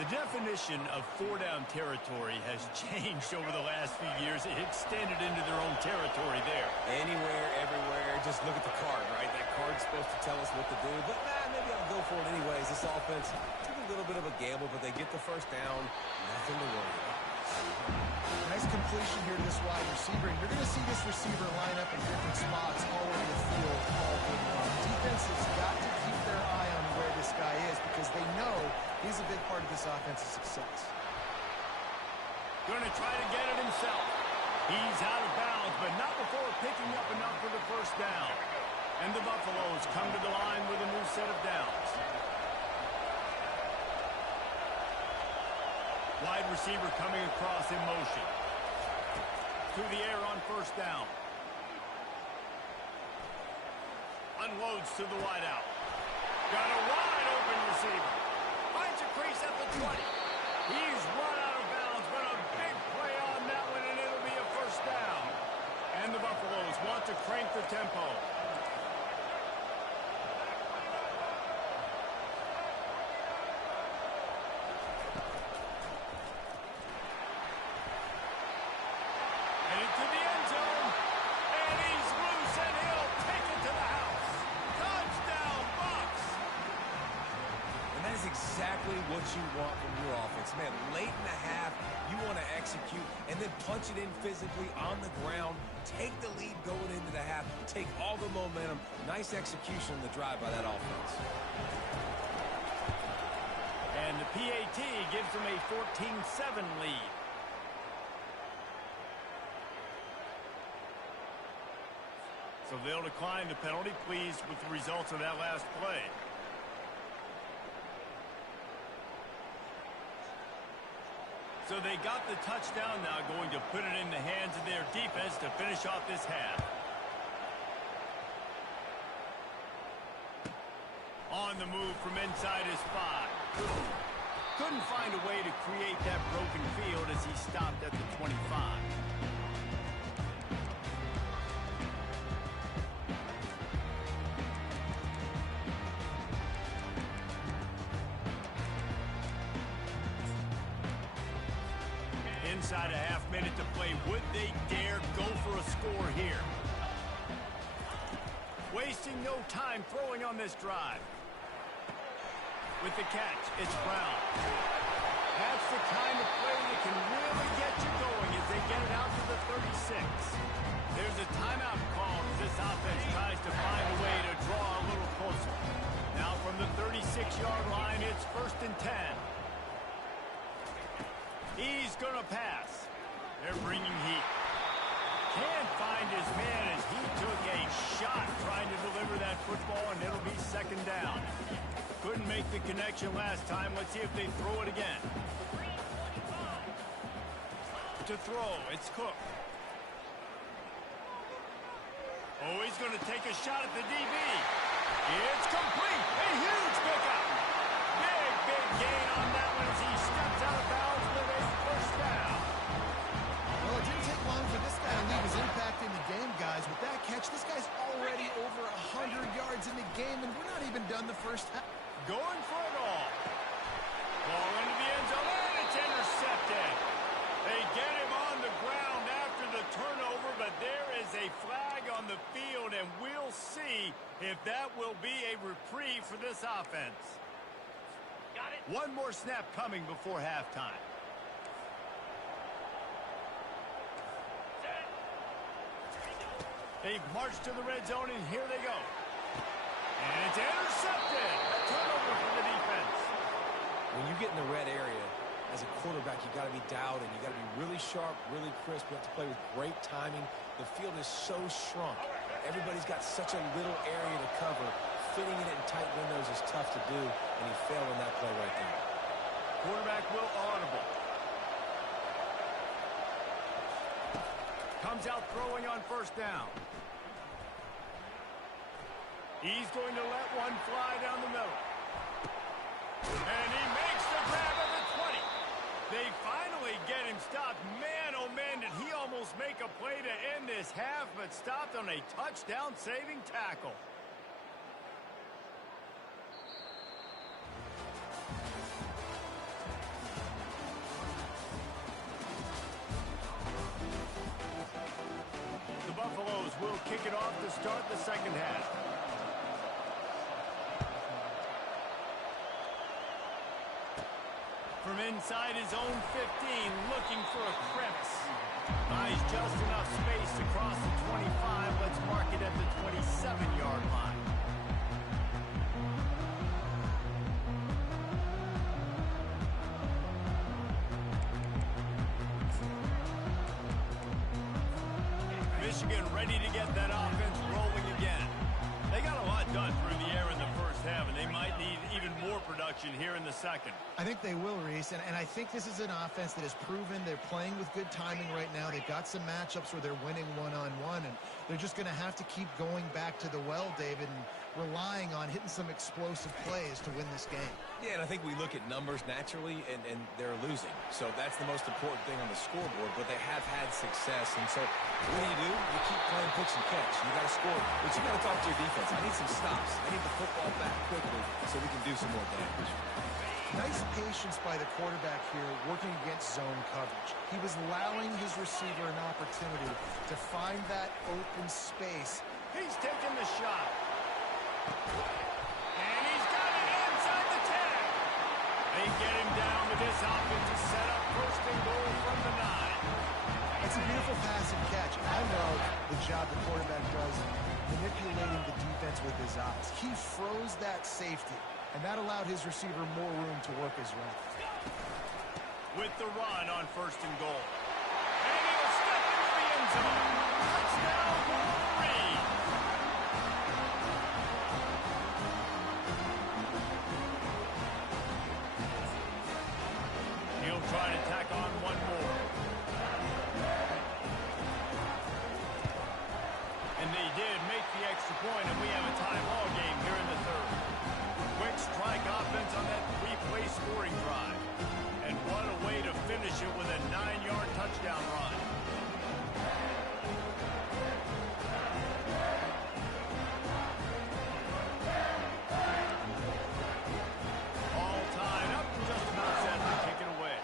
The definition of four-down territory has changed over the last few years. It extended into their own territory there. Anywhere, everywhere, just look at the card, right? That card's supposed to tell us what to do, but maybe I'll go for it anyways. This offense took a little bit of a gamble, but they get the first down. Nothing to worry about. Nice completion here to this wide receiver, and you're going to see this receiver line up in different spots all over the field all game long. Defense has got to keep their eye on where this guy is because they know he's a big part of this offense's success. Going to try to get it himself. He's out of bounds, but not before picking up enough for the first down. And the Buffaloes come to the line with a new set of downs. Wide receiver coming across in motion. To the air on first down. Unloads to the wideout. Got a wide open receiver. Finds a crease at the 20. He's run out of bounds, but a big play on that one, and it'll be a first down. And the Buffaloes want to crank the tempo. Exactly what you want from your offense. Man, late in the half, you want to execute and then punch it in physically on the ground, take the lead going into the half, take all the momentum. Nice execution on the drive by that offense. And the PAT gives them a 14-7 lead. So they'll decline the penalty, pleased with the results of that last play. So they got the touchdown now, going to put it in the hands of their defense to finish off this half. On the move from inside his 5. Couldn't find a way to create that broken field as he stopped at the 25. Inside a half minute to play. Would they dare go for a score here? Wasting no time throwing on this drive. With the catch, it's Brown. That's the kind of play that can really get you going as they get it out to the 36. There's a timeout call as this offense tries to find a way to draw a little closer. Now from the 36-yard line, it's 1st and 10. He's going to pass. They're bringing heat. Can't find his man as he took a shot trying to deliver that football, and it'll be 2nd down. Couldn't make the connection last time. Let's see if they throw it again. To throw, it's Cook. Oh, he's going to take a shot at the DB. It's complete. A huge pickup. Big gain on that one as he steps out of bounds with a first down. Well, it didn't take long for this guy to leave his impact in the game, guys. With that catch, this guy's already over 100 yards in the game, and we're not even done the first half. Going for it all. Ball into the end zone, and it's intercepted. They get him on the ground after the turnover, but there is a flag on the field, and we'll see if that will be a reprieve for this offense. Got it. One more snap coming before halftime. They've marched to the red zone, and here they go. And it's intercepted. A turnover for the defense. When you get in the red area, as a quarterback, you got to be dialed in. You got to be really sharp, really crisp. You have to play with great timing. The field is so shrunk. Everybody's got such a little area to cover. Fitting it in tight windows is tough to do, and he failed on that play right there. Quarterback will audible. Comes out throwing on first down. He's going to let one fly down the middle. And he makes the grab at the 20. They finally get him stopped. Man, oh man, did he almost make a play to end this half, but stopped on a touchdown-saving tackle. The Buffaloes will kick it off to start the second half. From inside his own 15, looking for a crevice. Buys just enough space to cross the 25. Let's mark it at the 27-yard line. Michigan ready to get that offense rolling again. They got a lot done through the air in the first half, and they might need even more production here in the second. I think they will, Reese, and I think this is an offense that has proven they're playing with good timing right now. They've got some matchups where they're winning one-on-one, and they're just going to have to keep going back to the well, David, and relying on hitting some explosive plays to win this game. Yeah, and I think we look at numbers naturally, and they're losing. So that's the most important thing on the scoreboard, but they have had success. And so what do? You keep playing pitch and catch. You got to score, but you got to talk to your defense. I need some stops. I need the football back quickly so we can do some more damage. Nice patience by the quarterback here working against zone coverage. He was allowing his receiver an opportunity to find that open space. He's taking the shot. And he's got it inside the 10. They get him down with this offense to set up first and goal from the 9. It's a beautiful pass and catch. I love the job the quarterback does manipulating the defense with his eyes. He froze that safety, and that allowed his receiver more room to work his route. With the run on first and goal. And he'll step into the end zone. Touchdown, Wolverine. He'll try to tack on one more. And they did make the extra point, and we have a tie ball game here in the third. Quick strike offense on that three-play scoring drive. And what a way to finish it with a 9-yard touchdown run. All tied up and just about set to kick it away.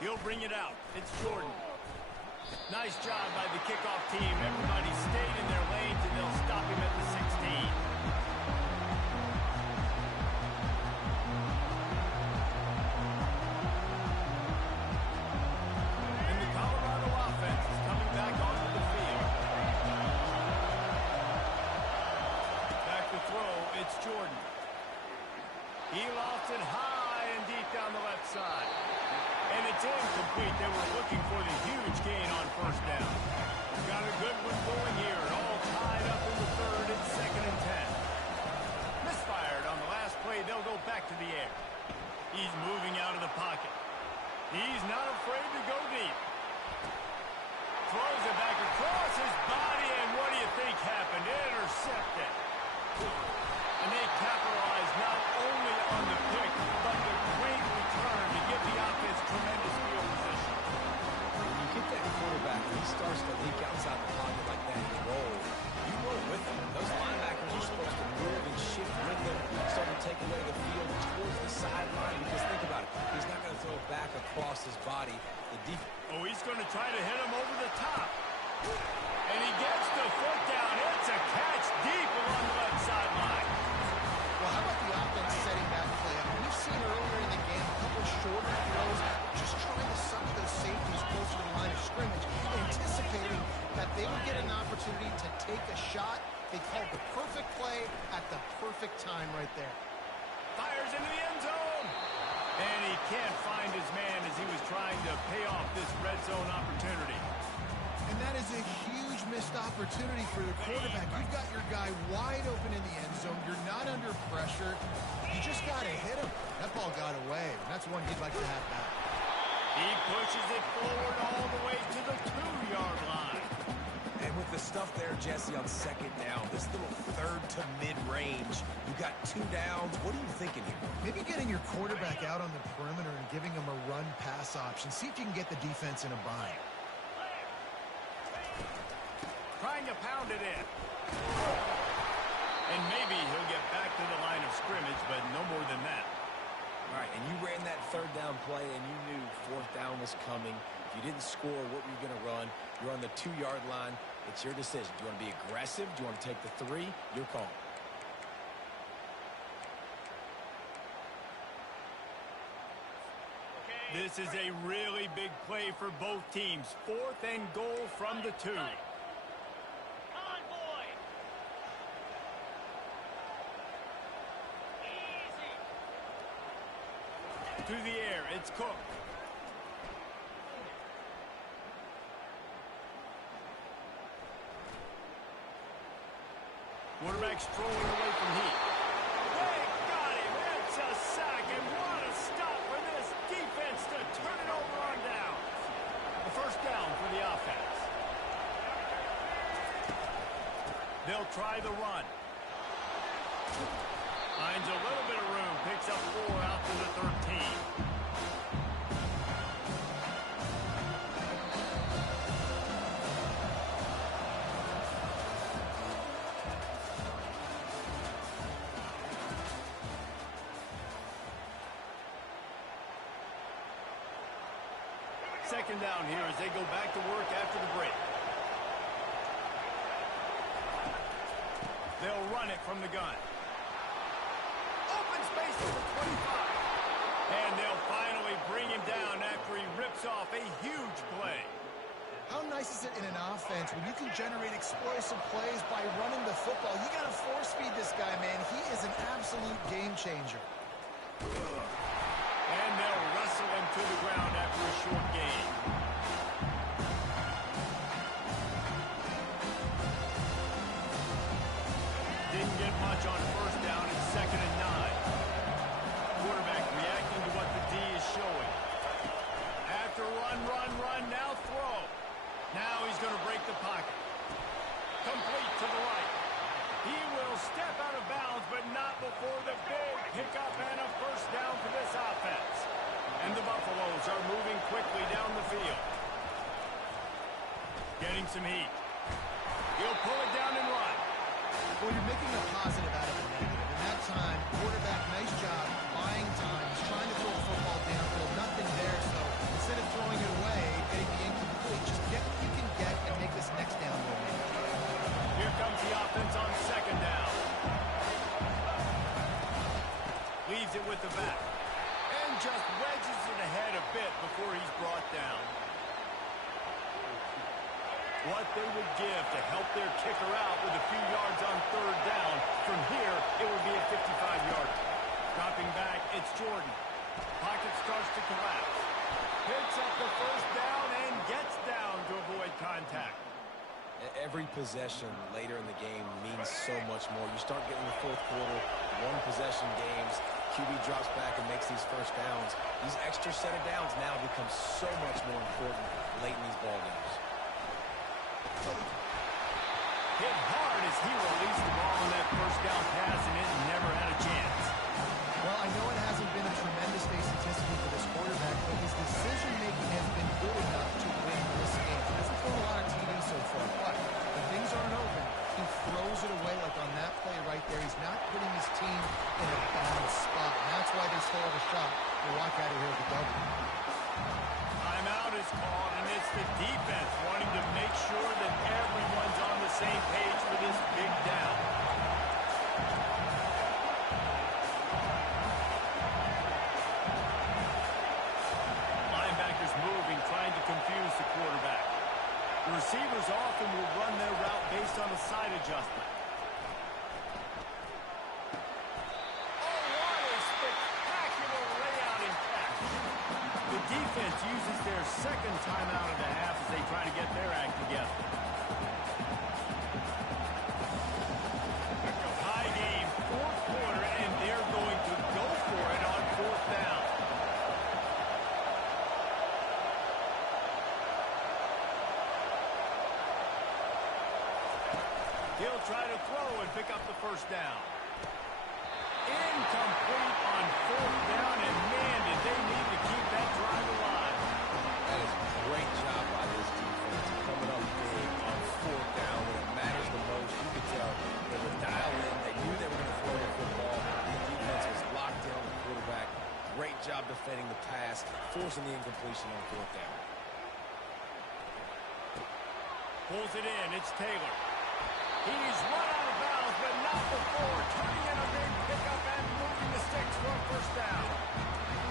He'll bring it out. It's Jordan. Nice job by the kickoff team. Everybody stayed in their lanes, and they'll stop him at the 16. And the Colorado offense is coming back onto the field. Back to throw, it's Jordan. He lofts it high and deep down the left side. And it's incomplete. They were looking for the huge gain on first down. Got a good one going here. All tied up in the third. It's 2nd and 10. Misfired on the last play. They'll go back to the air. He's moving out of the pocket. He's not afraid to go deep. Throws it back across his body, and what do you think happened? Intercepted. And they capitalize not only on the pick, but the great return to give the offense tremendous field position. When you get that quarterback, he starts to leak outside the pocket like that. opportunity to take a shot. They called the perfect play at the perfect time right there. Fires into the end zone. And he can't find his man as he was trying to pay off this red zone opportunity. And that is a huge missed opportunity for the quarterback. You've got your guy wide open in the end zone. You're not under pressure. You just got to hit him. That ball got away. That's one he'd like to have back. He pushes it forward all the way to the 2-yard line. And with the stuff there, Jesse, on second down, this little third to mid-range, you got 2 downs. What are you thinking here? Maybe getting your quarterback out on the perimeter and giving him a run-pass option. See if you can get the defense in a bind. Trying to pound it in. And maybe he'll get back to the line of scrimmage, but no more than that. All right, and you ran that third down play, and you knew fourth down was coming. If you didn't score, what were you going to run? You're on the 2-yard line. It's your decision. Do you want to be aggressive? Do you want to take the 3? Your call. This is a really big play for both teams. 4th and goal from the 2. To the air, it's Cook. Quarterback strolling away from Heat. They got him. It's a sack, and what a stop for this defense to turn it over on down. The first down for the offense. They'll try the run. Finds a little bit of room, picks up 4 out to the 13. Second down here as they go back to work after the break. They'll run it from the gun. Open space to the 25. And they'll finally bring him down after he rips off a huge play. How nice is it in an offense when you can generate explosive plays by running the football? You got to force feed this guy, man. He is an absolute game changer. And they'll wrestle him to the ground after a short gain. Didn't get much on first down. It's 2nd and 9. Quarterback reacting to what the D is showing. After run, now throw. Now he's going to break the pocket. Complete to the right. He will step out of bounds, but not before the big pickup and a first down for this offense. And the Buffaloes are moving quickly down the field. Getting some heat. He'll pull it down and run. Well, you're making a positive out of a negative. In that time, quarterback, nice job, buying time. He's trying to throw a football downfield. Nothing there, so instead of throwing it away, getting the incomplete, just get what you can get and make this next down more manageable. Here comes the offense on second down. Leaves it with the back. And just wedges it ahead a bit before he's brought down. What they would give to help their kicker out with a few yards on third down. From here, it will be a 55-yarder. Dropping back, it's Jordan. Pocket starts to collapse. Picks up the first down and gets down to avoid contact. Every possession later in the game means so much more. You start getting the fourth quarter, one-possession games. QB drops back and makes these first downs. These extra set of downs now become so much more important late in these ball games. Hit hard as he released the ball on that first down pass, and it never had a chance. Well, I know it hasn't been a tremendous day statistically for this quarterback, but his decision-making has been good enough to win this game. He hasn't thrown a lot of TDs so far, but when things aren't open, he throws it away like on that play right there. He's not putting his team in a bad spot, and that's why they still have a shot to walk out of here with a W. Timeout is called, and it's the defense wanting to make sure that everyone's on the same page for this big down. Linebackers moving, trying to confuse the quarterback. The receivers often will run their route based side adjustment. Oh, what a spectacular layout and catch. The defense uses their second timeout of the half as they try to get their act together. High game, fourth quarter, and they're going to go for it on fourth down. He'll try to throw and pick up the first down. Incomplete on fourth down, and man, did they need to keep that drive alive. That is a great job by this defense, coming up big on fourth down when it matters the most. You could tell they were dialed in. They knew they were going to throw the football. The defense was locked in on the quarterback. Great job defending the pass, forcing the incompletion on fourth down. Pulls it in. It's Taylor. He's run out of bounds, but not before turning in a big pickup and moving the sticks for a first down.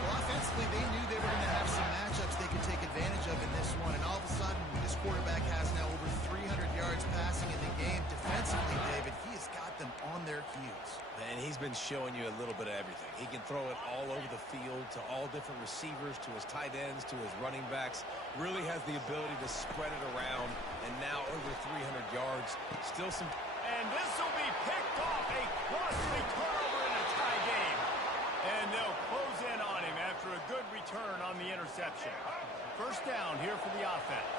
Well, offensively, they knew they were going to have some matchups they could take advantage of in this one, and all of a sudden, this quarterback has now over 300 yards passing in the game. Defensively, David, he has got them on their heels. And he's been showing you a little bit of everything. He can throw it all over the field to all different receivers, to his tight ends, to his running backs. Really has the ability to spread it around, and now over 300 yards. Still some... And this will be picked off, a costly turnover in a tie game. And they'll close in on him after a good return on the interception. First down here for the offense.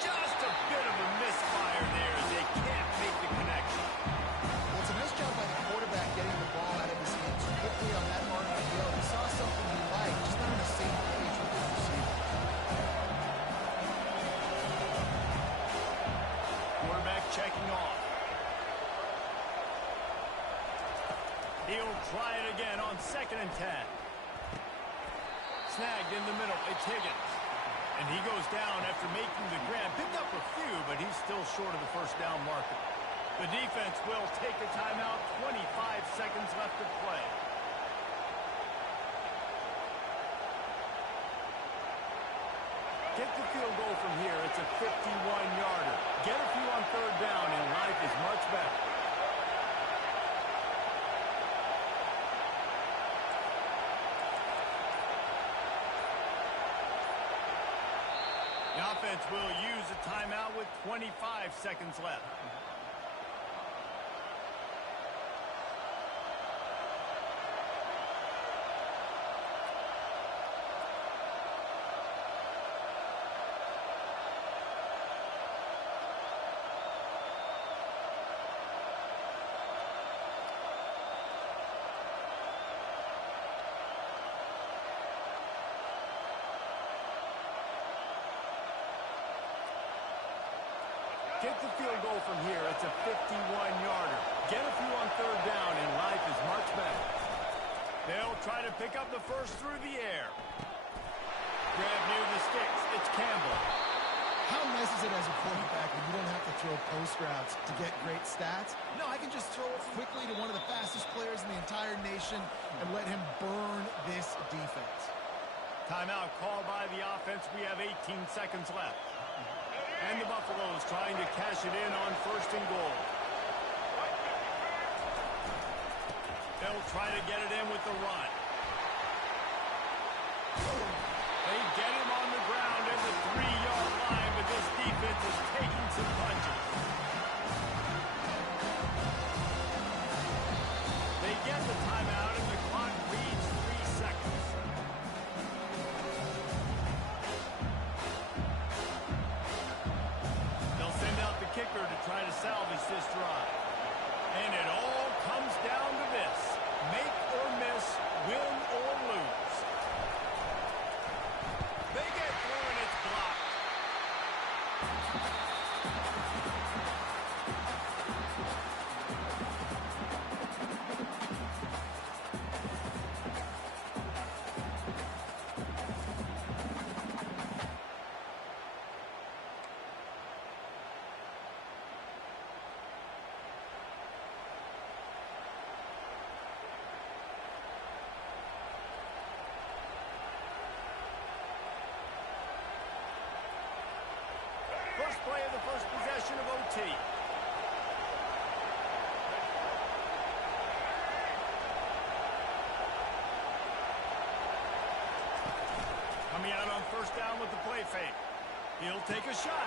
Just a bit of a misfire there as they can't make the connection. Well, it's a nice job by the quarterback getting the ball out of his hands quickly on that RPO. He saw something he liked, just not on the same page with his receiver. Quarterback checking off. He'll try it again on 2nd and 10. Snagged in the middle. It's Higgins. And he goes down after making the grab. Picked up a few, but he's still short of the first down marker. The defense will take a timeout. 25 seconds left to play. Get the field goal from here. It's a 51-yarder. Get a few on third down, and life is much better. The offense will use a timeout with 25 seconds left. Get the field goal from here. It's a 51-yarder. Get a few on third down, and life is much better. They'll try to pick up the first through the air. Grab near the sticks. It's Campbell. How nice is it as a quarterback when you don't have to throw post routes to get great stats? No, I can just throw it quickly to one of the fastest players in the entire nation and let him burn this defense. Timeout called by the offense. We have 18 seconds left. And the Buffaloes trying to cash it in on 1st and goal. They'll try to get it in with the run. They get him on the ground at the 3-yard line, but this defense is taking some punches. They get the timeout, and the clock reads 3 seconds. Kicker to try to salvage this drive. And it all comes down to this. Make or miss, win or lose. They get through and it's blocked. first play of the first possession of OT. Coming out on first down with the play fake. He'll take a shot.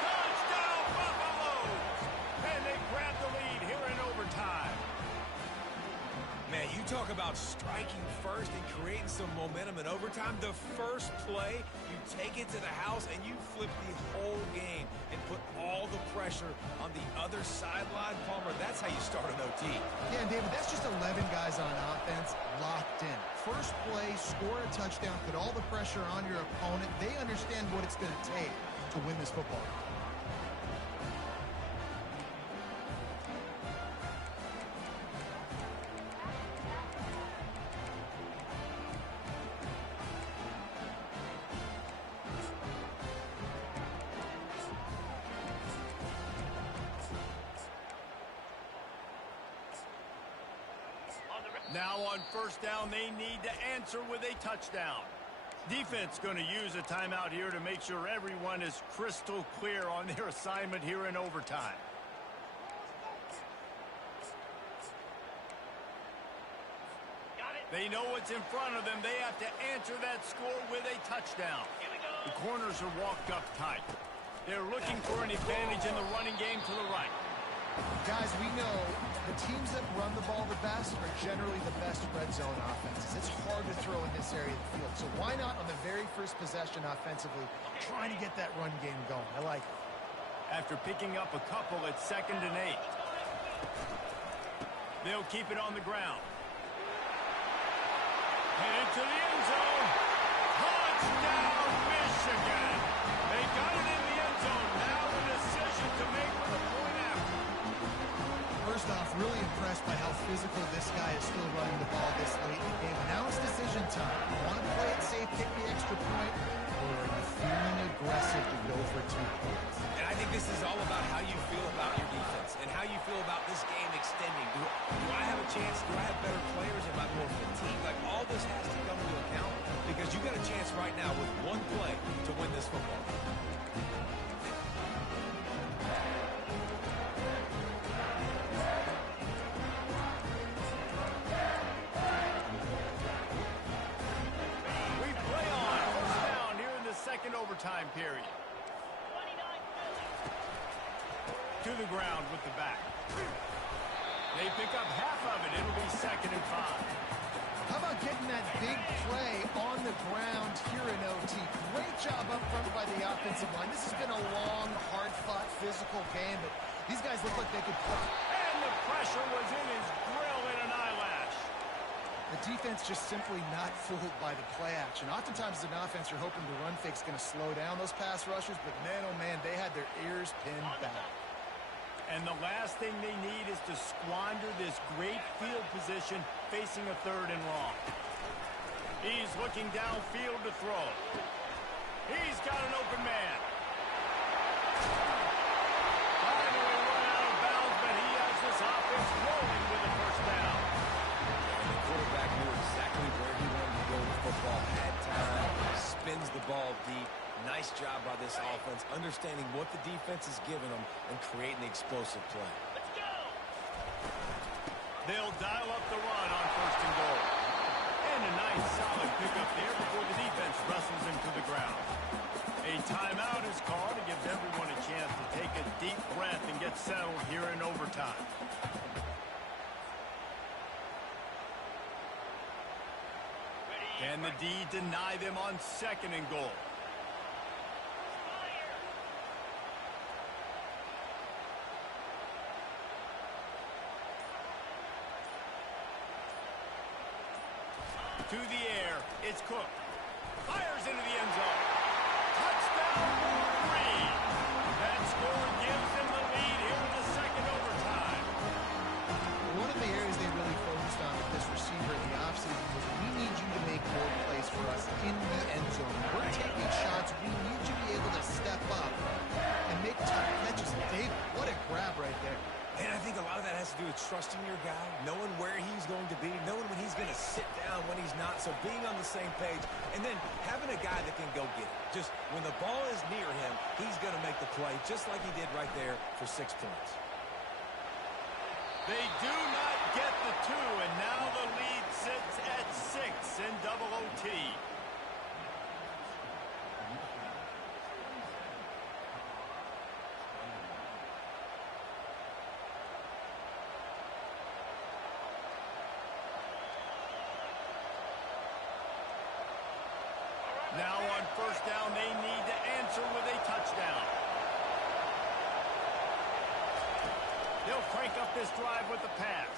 Touchdown, Buffaloes! And they grab the lead here in overtime. Man, you talk about striking first and creating some momentum in overtime. The first play, you take it to the house and you flip the whole game and put all the pressure on the other sideline. Palmer, that's how you start an OT. Yeah, and David, that's just 11 guys on offense locked in. First play, score a touchdown, put all the pressure on your opponent. They understand what it's going to take to win this football game. Now on first down, they need to answer with a touchdown. Defense going to use a timeout here to make sure everyone is crystal clear on their assignment here in overtime. They know what's in front of them. They have to answer that score with a touchdown. The corners are walked up tight. They're looking for an advantage in the running game to the right. Guys, we know the teams that run the ball the best are generally the best red zone offenses. It's hard to throw in this area of the field. So why not on the very first possession offensively, trying to get that run game going? I like it. After picking up a couple at 2nd and 8. They'll keep it on the ground. And into the end zone. Touchdown, Michigan. They got it in the end zone. Now a decision to make with a point after. First off, really impressed by how physical this guy is still running the ball this late in the game. And now it's decision time. You want to play it safe, kick the extra point, or are you feeling aggressive to go for 2 points? And I think this is all about how you feel about your defense and how you feel about this game extending. Do I have a chance? Do I have better players? Am I more fatigued? Like, all this has to come into account because you got a chance right now with one play to win this football game. Second overtime period. To the ground with the back. They pick up half of it. It'll be 2nd and 5. How about getting that big play on the ground here in OT? Great job up front by the offensive line. This has been a long, hard-fought, physical game, but these guys look like they could play. And the pressure was in his grill in an eyelash. The defense just simply not fooled by the play action. Oftentimes as an offense, you're hoping the run fake's going to slow down those pass rushers, but man, oh man, they had their ears pinned back. And the last thing they need is to squander this great field position facing a 3rd and long. He's looking downfield to throw. He's got an open man. Finally run out of bounds, but he has this offense rolling with a first down. The quarterback knew exactly where he wanted to go with the football, had time, spins the ball deep. Nice job by this offense, understanding what the defense is giving them and creating the explosive play. Let's go! They'll dial up the run on 1st and goal. And a nice solid pickup there before the defense wrestles him to the ground. A timeout is called and gives everyone a chance to take a deep breath and get settled here in overtime. Can the D deny them on 2nd and goal? To the air, it's Cook. Fires into the end zone. Touchdown, Wolverine. That score gives them the lead here in the 2nd overtime. One of the areas they really focused on with this receiver in the offseason was we need you to make more plays for us in the end zone. We're taking shots. We need you to be able to step up and make tough catches. Dave, what a grab right there. And I think a lot of that has to do with trusting your guy, knowing where he's going to be, knowing when he's going to sit down, when he's not. So being on the same page, and then having a guy that can go get it. Just when the ball is near him, he's going to make the play, just like he did right there for 6 points. They do not get the 2, and now the lead sits at 6 in double OT. Now on first down, they need to answer with a touchdown. They'll crank up this drive with the pass.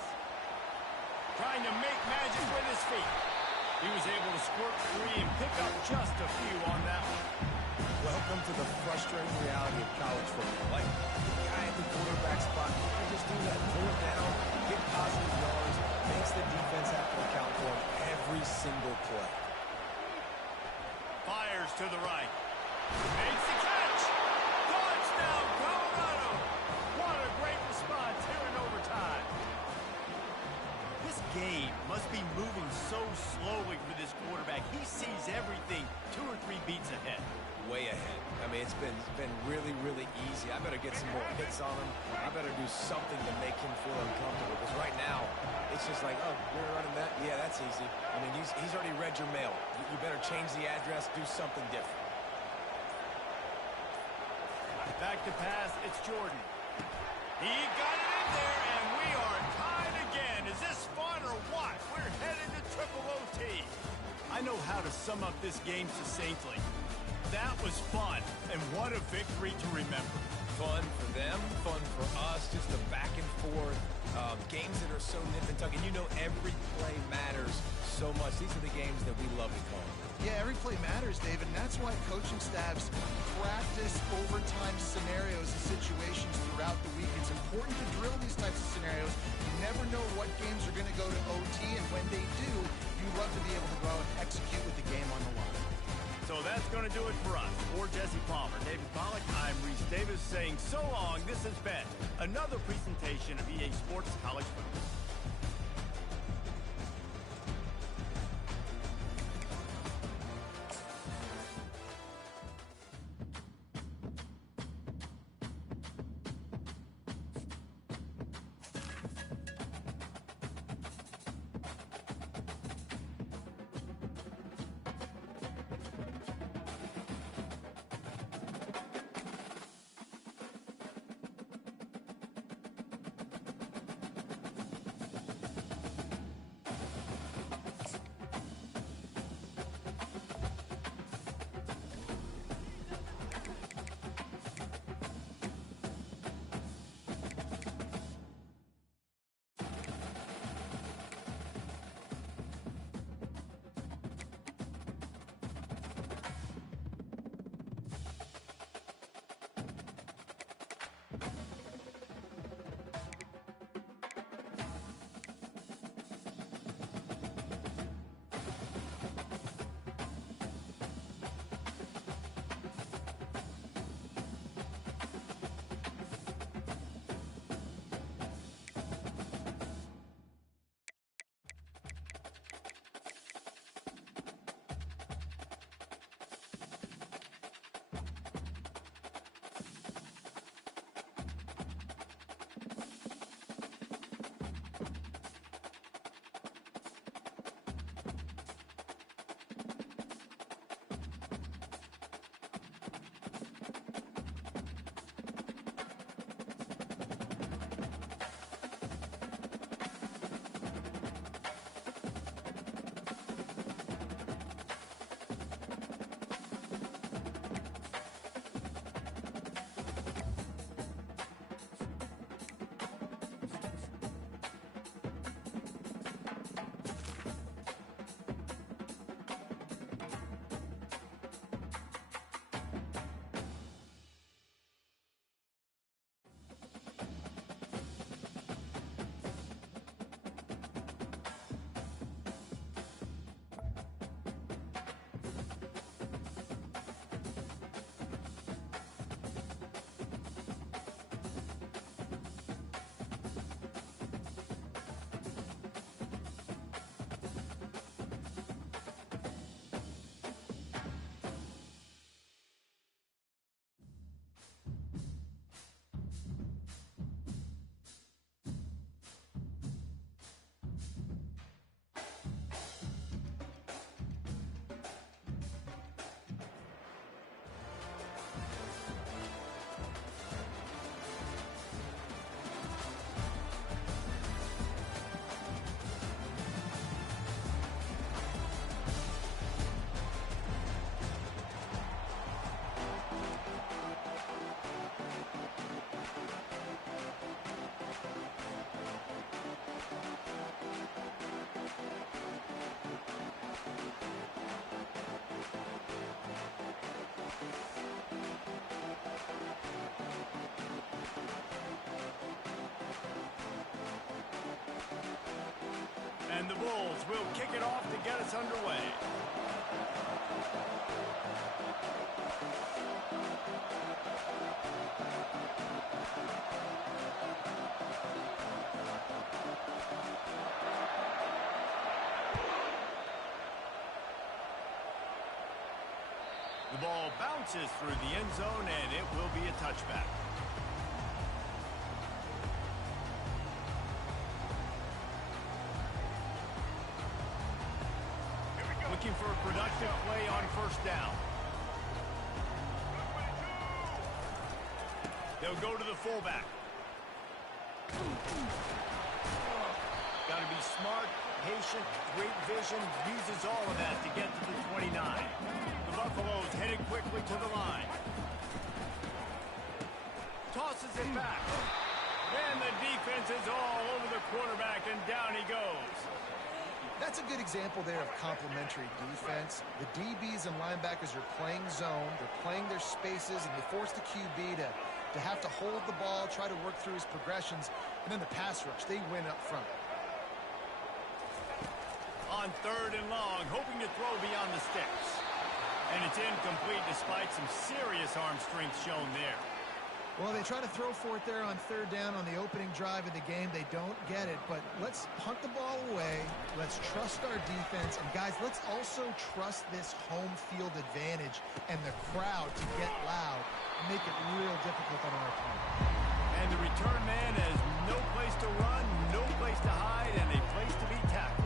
Trying to make magic with his feet. He was able to squirt free and pick up just a few on that one. Welcome to the frustrating reality of college football. Like, the guy at the quarterback spot can just do that. Pull it down, get positive yards, makes the defense have to account for him every single play. Fires to the right. Makes the catch. Touchdown, Colorado. What a great response here in overtime. This game must be moving so slowly for this quarterback. He sees everything 2 or 3 beats ahead. Way ahead. I mean, it's been really, really easy. I better get some more hits on him. I better do something to make him feel uncomfortable. Because right now, it's just like, oh, you're running that? Yeah, that's easy. I mean, he's already read your mail. You better change the address, do something different. Back to pass, it's Jordan. He got it in there, and we are tied again. Is this fun or what? We're headed to triple OT. I know how to sum up this game succinctly. That was fun, and what a victory to remember. Fun for them, fun for us, just the back and forth, games that are so nip and tuck, and you know every play matters so much. These are the games that we love to call. Yeah, every play matters, David, and that's why coaching staffs practice overtime scenarios and situations throughout the week. It's important to drill these types of scenarios. You never know what games are going to go to OT, and when they do, you love to be able to go out and execute with the game on the line. So that's going to do it for us. For Jesse Palmer, David Pollack, I'm Reese Davis saying so long. This has been another presentation of EA Sports College Football. And the Bulls will kick it off to get us underway. The ball bounces through the end zone, and it will be a touchback. Looking for a productive play on first down. They'll go to the fullback. Got to be smart, patient, great vision, uses all of that to get to the 29. The Buffaloes headed quickly to the line. Tosses it back. And the defense is all over the quarterback, and down he goes. That's a good example there of complementary defense. The DBs and linebackers are playing zone, they're playing their spaces, and they force the QB to have to hold the ball, try to work through his progressions, and then the pass rush, they win up front. On 3rd and long, hoping to throw beyond the sticks. And it's incomplete despite some serious arm strength shown there. Well, they try to throw for it there on 3rd down on the opening drive of the game. They don't get it, but let's punt the ball away. Let's trust our defense. And, guys, let's also trust this home field advantage and the crowd to get loud and make it real difficult on our opponent. And the return man has no place to run, no place to hide, and a place to be tackled.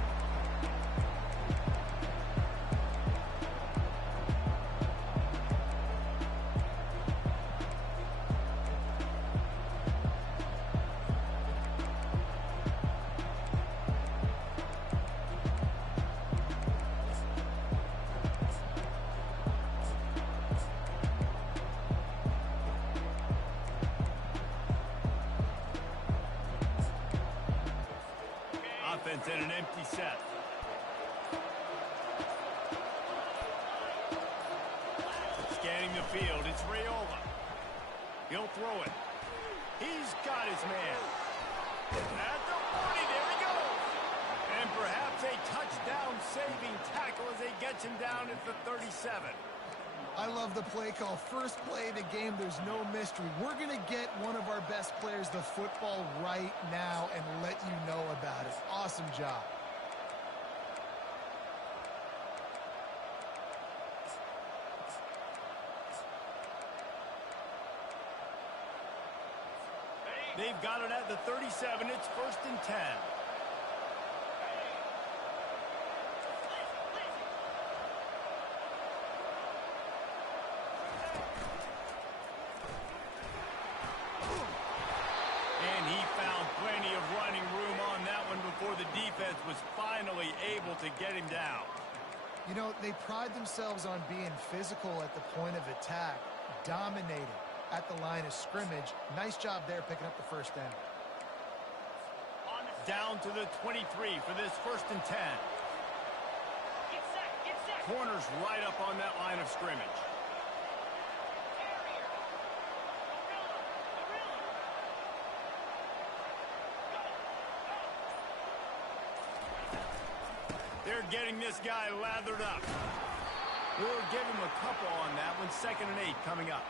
Offense in an empty set. Scanning the field, it's Raiola. He'll throw it. He's got his man. At the 40, there he goes. And perhaps a touchdown-saving tackle as they get him down at the 37. I love the play call. First play of the game, there's no mystery. We're going to get one of our best players the football right now and let you know about it. Awesome job. They've got it at the 37. It's 1st and 10. Plenty of running room on that one before the defense was finally able to get him down. You know, they pride themselves on being physical at the point of attack, dominating at the line of scrimmage. Nice job there picking up the 1st down. Down to the 23 for this 1st and 10. Corners right up on that line of scrimmage. They're getting this guy lathered up. We'll give him a couple on that one. 2nd and 8 coming up.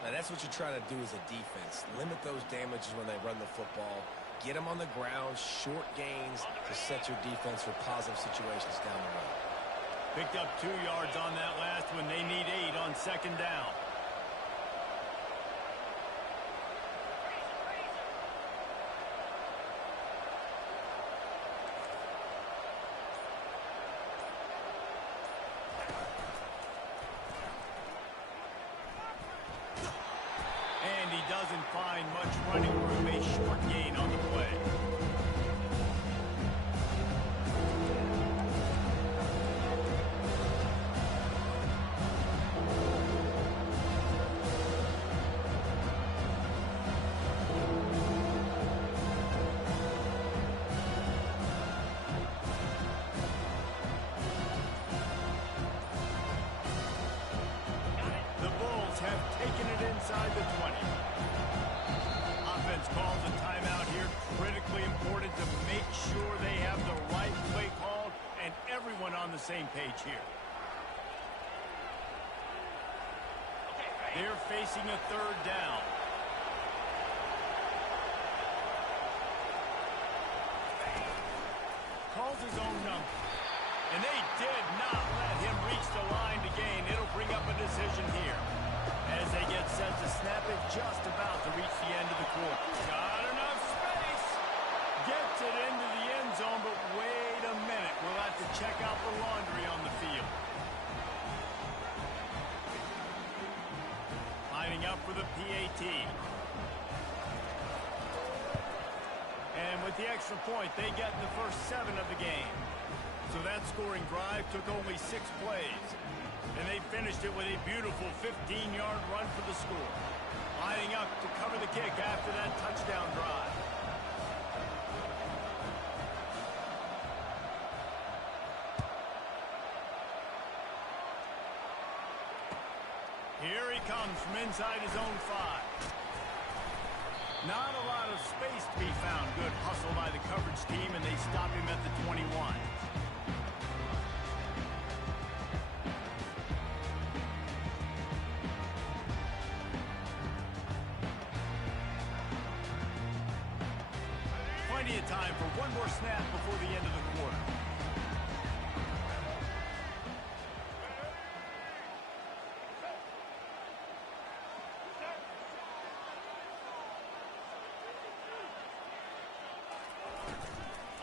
Now, that's what you're trying to do as a defense. Limit those damages when they run the football. Get them on the ground, short gains to set your defense for positive situations down the road. Picked up 2 yards on that last one. They need 8 on 2nd down. Doesn't find much running room, a short gain on the play. The Bulls have taken it inside the 20. defense calls a timeout here. Critically important to make sure they have the right play called and everyone on the same page here. They're facing a third down. Calls his own number. And they did not let him reach the line to gain. It'll bring up a decision here. As they get set to snap it, just about to reach the end of the quarter. Got enough space. Gets it into the end zone, but wait a minute. We'll have to check out the laundry on the field. Lining up for the PAT. And with the extra point, they get the first 7 of the game. So that scoring drive took only 6 plays. And they finished it with a beautiful 15-yard run for the score. Lining up to cover the kick after that touchdown drive. Here he comes from inside his own 5. Not a lot of space to be found. Good hustle by the coverage team, and they stop him at the 21. Plenty of time for one more snap before the end of the quarter.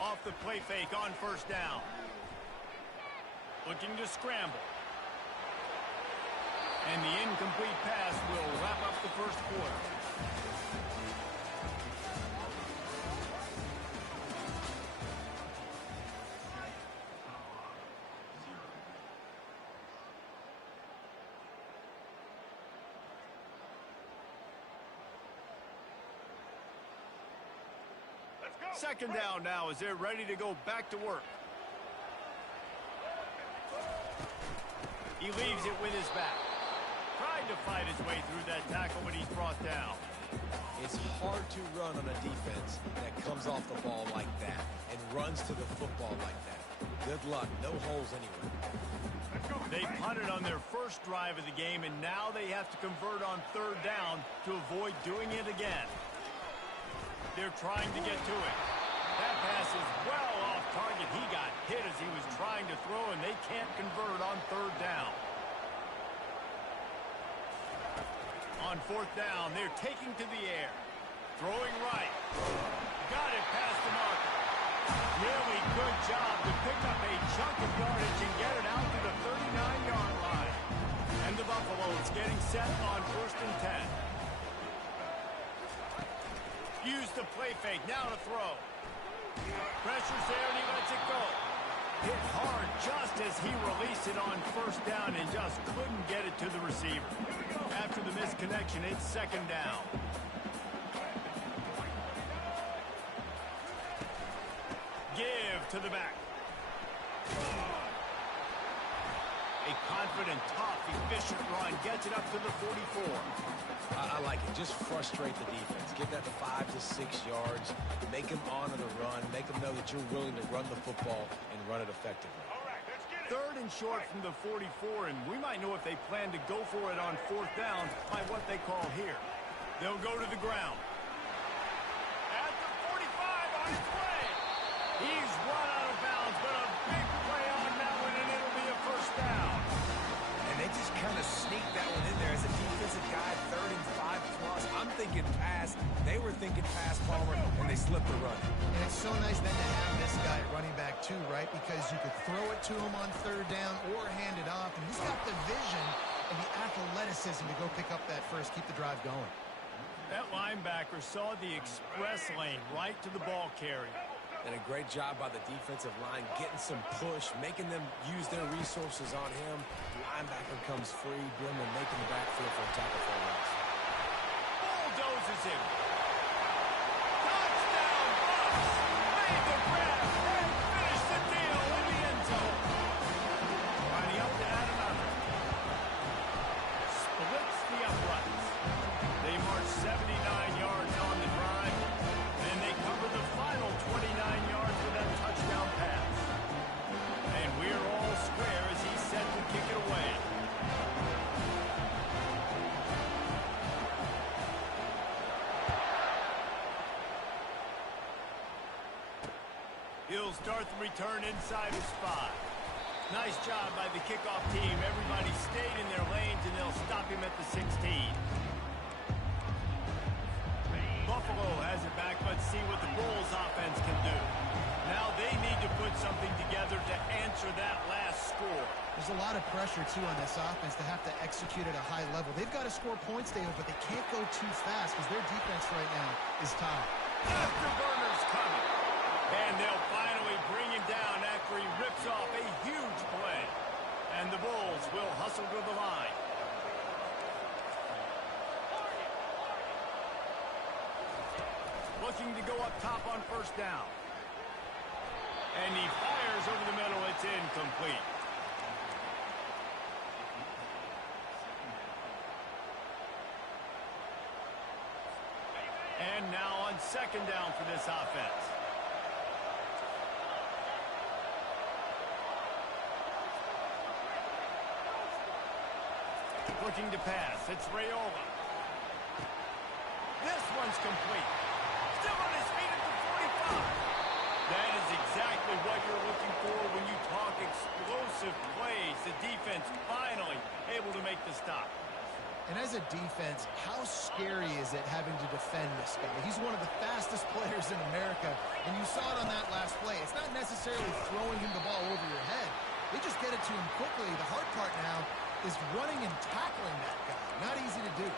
Off the play fake on first down. Looking to scramble. And the incomplete pass will wrap up the first quarter. Second down now as they're ready to go back to work. He leaves it with his back. Tried to fight his way through that tackle, but he's brought down. It's hard to run on a defense that comes off the ball like that and runs to the football like that. Good luck. No holes anywhere. They punted on their first drive of the game, and now they have to convert on third down to avoid doing it again. They're trying to get to it. That pass is well off target. He got hit as he was trying to throw, and they can't convert on third down. On fourth down, they're taking to the air. Throwing right. Got it past the marker. Really good job to pick up a chunk of yardage and get it out to the 39-yard line. And the Buffaloes getting set on 1st and 10. Use the play fake, now to throw. Pressure's there and he lets it go. Hit hard just as he released it on first down and just couldn't get it to the receiver. After the misconnection, it's second down. Give to the back. A confident, tough, efficient run gets it up to the 44. I like it. Just frustrate the defense. Give that to 5 to 6 yards. Make them honor the run. Make them know that you're willing to run the football and run it effectively. Third and short from the 44, and we might know if they plan to go for it on fourth down by what they call here. They'll go to the ground. At the 45 on his way. He's run out of bounds, but a big play on that one, and it'll be a first down. And they just kind of sneaked that one in there as a defensive guy, 3rd and 5 plus. I'm thinking pass. They were thinking pass, Palmer, and they slipped the run. And it's so nice then to have this guy running back too, right? Because you could throw it to him on third down or hand it off. And he's got the vision and the athleticism to go pick up that first, keep the drive going. That linebacker saw the express lane right to the ball carrier. And a great job by the defensive line, getting some push, making them use their resources on him. Linebacker comes free, Blimmer making the backfield for a tackle for a loss. Bulldozes him. Touchdown, Bucks! Made the grab and finished the deal in the end zone. Lining up to add another. Splits the uprights. They march 79 yards on the drive. start the return inside his 5. Nice job by the kickoff team. Everybody stayed in their lanes, and they'll stop him at the 16. Buffalo has it back. Let's see what the Bulls offense can do. Now they need to put something together to answer that last score. There's a lot of pressure, too, on this offense to have to execute at a high level. They've got to score points, David, but they can't go too fast because their defense right now is top. Afterburner's coming. And they'll finally bring him down after he rips off a huge play. And the Bulls will hustle to the line. Looking to go up top on first down. And he fires over the middle. It's incomplete. And now on second down for this offense. Looking to pass. It's Raiola. This one's complete. Still on his feet at the 45. That is exactly what you're looking for when you talk explosive plays. The defense finally able to make the stop. And as a defense, how scary is it having to defend this guy? He's one of the fastest players in America, and you saw it on that last play. It's not necessarily throwing him the ball over your head. They just get it to him quickly. The hard part now is running and tackling that guy. Not easy to do.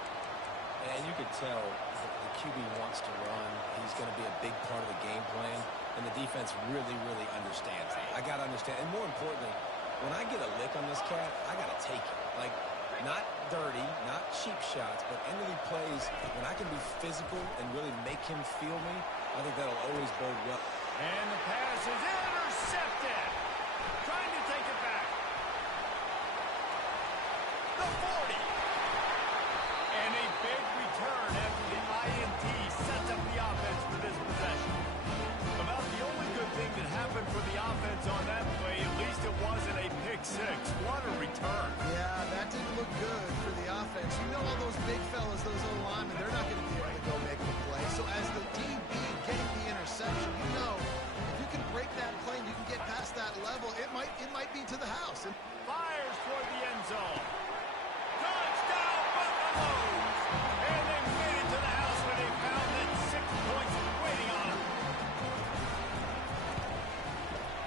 And you could tell the QB wants to run. He's going to be a big part of the game plan, and the defense really, really understands that. I got to understand. And more importantly, when I get a lick on this cat, I got to take it. Like, not dirty, not cheap shots, but end of the plays, when I can be physical and really make him feel me, I think that'll always bode well. And the pass is intercepted. Trying to take it back. The 40. And a big return after the INT sets up the offense for this possession. About the only good thing that happened for the offense on that play, at least it wasn't a pick 6. What a return. Yeah, that didn't look good for the offense. You know all those big fellas, those little linemen, they're not going to be able to go make the play. So as the DB getting the interception, you know, if you can break that play and you can get past that level, it might be to the house. And fires toward the end zone. Touchdown, Buffalo! And they made it to the house where they found that 6 points waiting on them.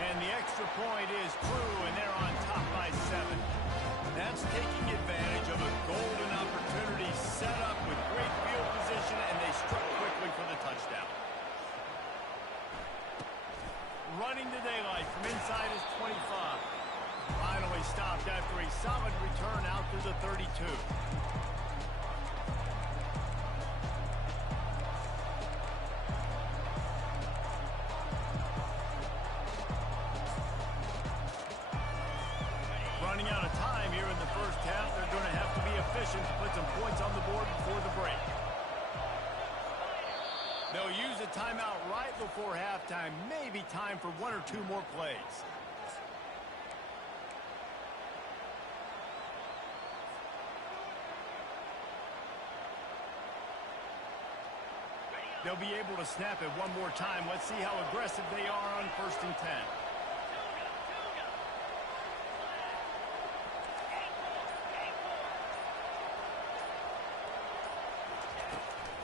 And the extra point is true, and they're on top by 7. That's taking advantage of a golden opportunity set up with great field position, and they struck quickly for the touchdown. Running to daylight from inside his 25. Finally stopped after a solid return out to the 32. Running out of time here in the first half. They're going to have to be efficient to put some points on the board before the break. They'll use a timeout right before halftime. Maybe time for 1 or 2 more plays. They'll be able to snap it one more time. Let's see how aggressive they are on 1st and 10.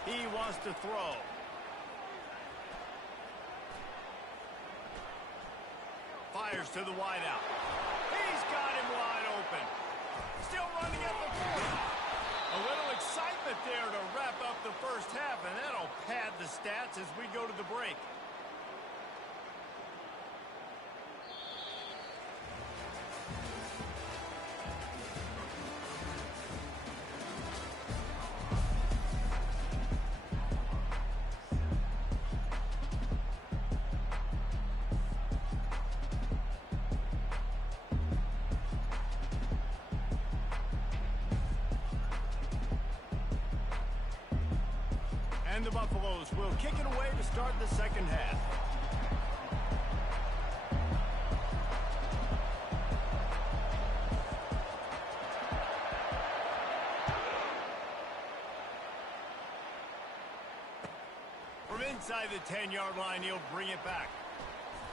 He wants to throw. Fires to the wideout. He's got him wide open. Still running at the 40. A little excitement there to wrap up the first half, and that'll pad the stats as we go to the break. And the Buffaloes will kick it away to start the second half. From inside the 10-yard line, he'll bring it back.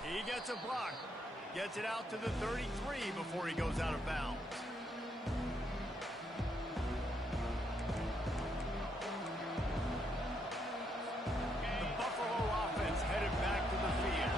He gets a block. Gets it out to the 33 before he goes out of bounds. The Buffalo offense headed back to the field.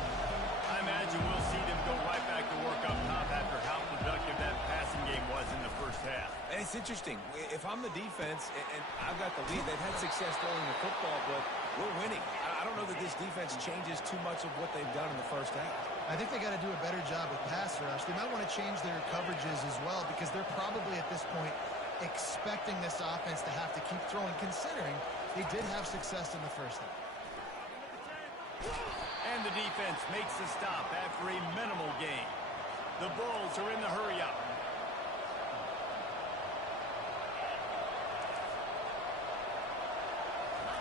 I imagine we'll see them go right back to work up top after how productive that passing game was in the first half. And it's interesting. If I'm the defense and I've got the lead, they've had success throwing the football, but we're winning. I don't know that this defense changes too much of what they've done in the first half. I think they got to do a better job with pass rush. They might want to change their coverages as well because they're probably at this point expecting this offense to have to keep throwing, considering they did have success in the first half. And the defense makes the stop after a minimal gain. The Bulls are in the hurry-up.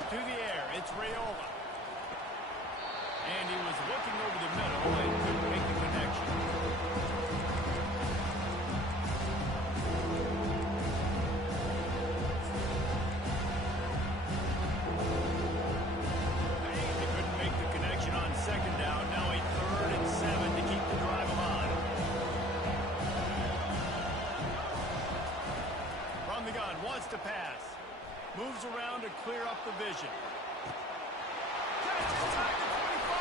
To the air, it's Raiola. And he was looking over the middle and couldn't make the connection. They couldn't make the connection on second down. Now a 3rd and 7 to keep the drive alive. From the gun, wants to pass. Moves around to clear up the vision. Catch inside the 25.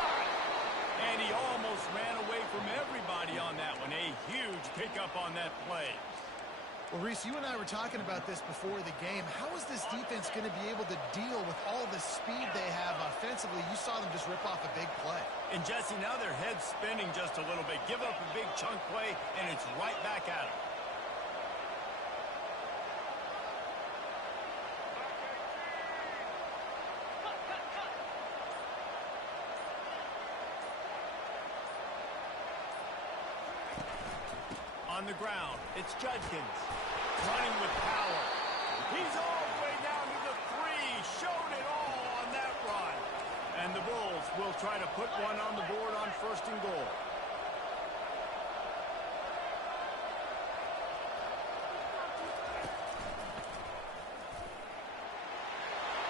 And he almost ran away from everybody on that one. A huge pickup on that play. Well, Reese, you and I were talking about this before the game. How is this defense going to be able to deal with all the speed they have offensively? You saw them just rip off a big play. And Jesse, now their head's spinning just a little bit. Give up a big chunk play, and it's right back at them. On the ground, it's Judkins. Running with power. He's all the way down to the 3. Showed it all on that run. And the Bulls will try to put one on the board on 1st and goal.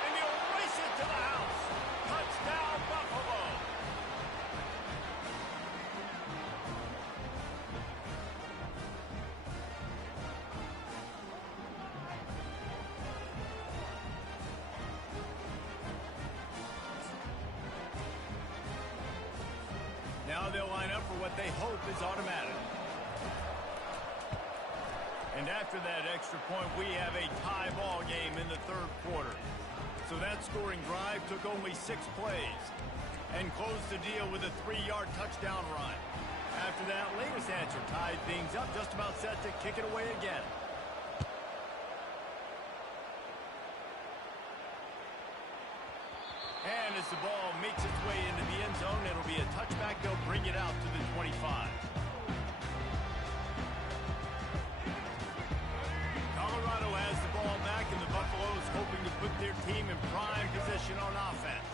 And he'll race it to the house. Touchdown, Buffalo. Now they'll line up for what they hope is automatic. And after that extra point, we have a tie ball game in the 3rd quarter. So that scoring drive took only 6 plays and closed the deal with a 3-yard touchdown run. After that latest answer tied things up, just about set to kick it away again. And as the ball makes its way into the end zone, it'll be a touchback. They'll bring it out to the 25. Colorado has the ball back, and the Buffaloes hoping to put their team in prime position on offense.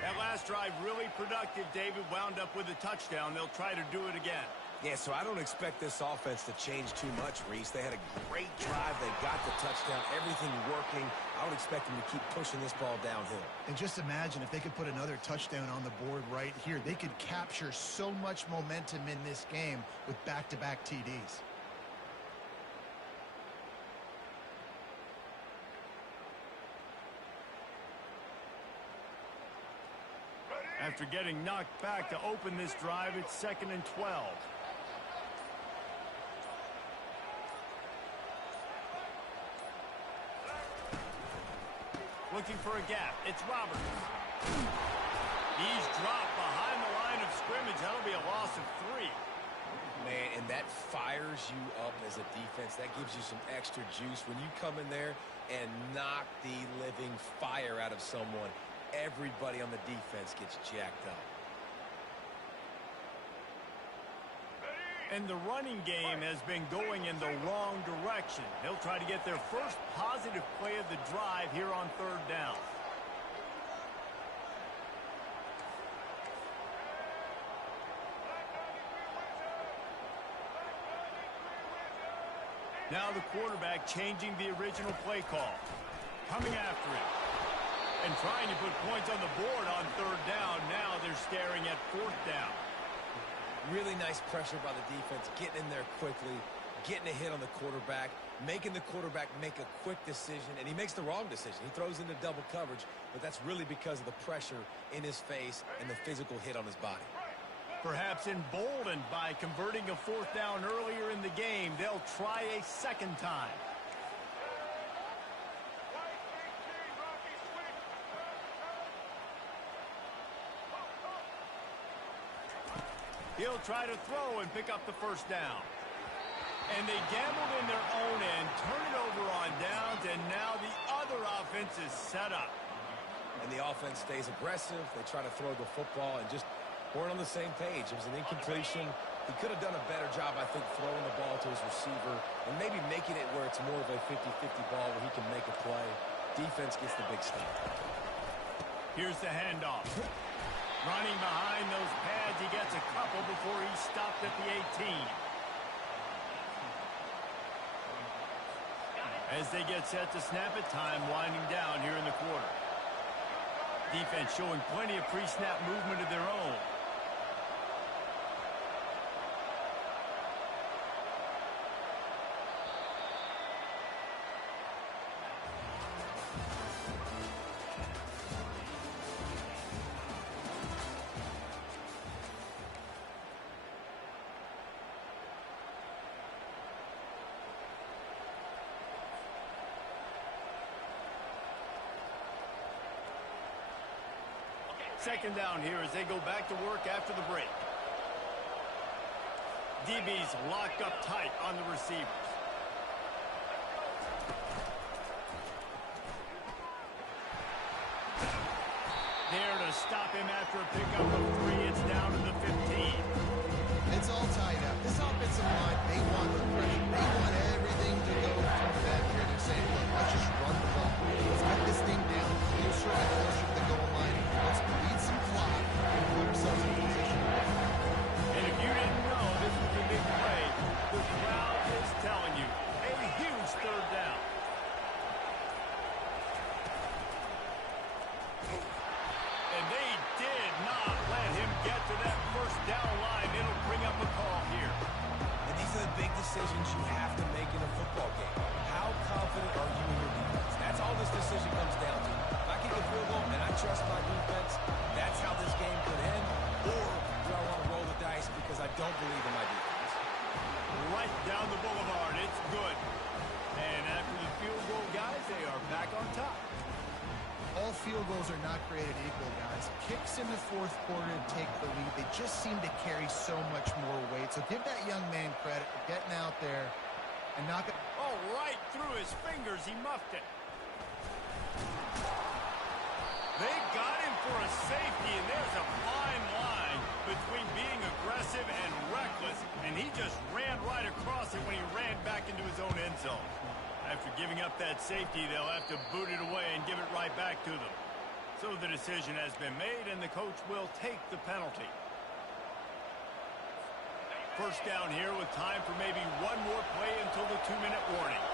That last drive really productive. David wound up with a touchdown. They'll try to do it again. Yeah, so I don't expect this offense to change too much, Reese. They had a great drive. They got the touchdown. Everything working. I would expect them to keep pushing this ball downhill. And just imagine if they could put another touchdown on the board right here. They could capture so much momentum in this game with back-to-back TDs. After getting knocked back to open this drive, it's 2nd and 12. Looking for a gap. It's Roberts. He's dropped behind the line of scrimmage. That'll be a loss of 3. Man, and that fires you up as a defense. That gives you some extra juice. When you come in there and knock the living fire out of someone, everybody on the defense gets jacked up. And the running game has been going in the wrong direction. They'll try to get their first positive play of the drive here on 3rd down. Now the quarterback changing the original play call. Coming after it. And trying to put points on the board on 3rd down. Now they're staring at 4th down. Really nice pressure by the defense, getting in there quickly, getting a hit on the quarterback, making the quarterback make a quick decision, and he makes the wrong decision. He throws into double coverage, but that's really because of the pressure in his face and the physical hit on his body. Perhaps emboldened by converting a fourth down earlier in the game, they'll try a second time. He'll try to throw and pick up the first down. And they gambled in their own end, turn it over on downs, and now the other offense is set up. And the offense stays aggressive. They try to throw the football and just weren't on the same page. It was an incompletion. He could have done a better job, I think, throwing the ball to his receiver and maybe making it where it's more of a 50-50 ball where he can make a play. Defense gets the big stop. Here's the handoff. Running behind those pads, he gets a couple before he's stopped at the 18. As they get set to snap it, time winding down here in the quarter. Defense showing plenty of pre-snap movement of their own. Second down here as they go back to work after the break. DB's locked up tight on the receivers. There to stop him after a pickup of 3. It's down to the 15. It's all tied up. This offensive line, they want the pressure. They want everything to go from that here. They're saying, look, let's just run the ball. Let's get this thing down closer and closer to the goal line. Let's bleed some clock and put ourselves in position. And if you didn't know this was a big play, the crowd is telling you. A huge third down. And they did not let him get to that first down line. It'll bring up a call here. And these are the big decisions you have to make in a football game. How confident are you in your defense? That's all this decision comes down to. If I kick a field goal and I trust my defense, that's how this game could end. Or do I want to roll the dice because I don't believe in my defense? Right down the boulevard. It's good. And after the field goal, guys, they are back on top. All field goals are not created equal, guys. Kicks in the fourth quarter to take the lead. They just seem to carry so much more weight. So give that young man credit for getting out there and knock it. Oh, right through his fingers. He muffed it. They got him for a safety, and there's a fine line between being aggressive and reckless, and he just ran right across it when he ran back into his own end zone. After giving up that safety, they'll have to boot it away and give it right back to them. So the decision has been made, and the coach will take the penalty. First down here with time for maybe one more play until the 2-minute warning.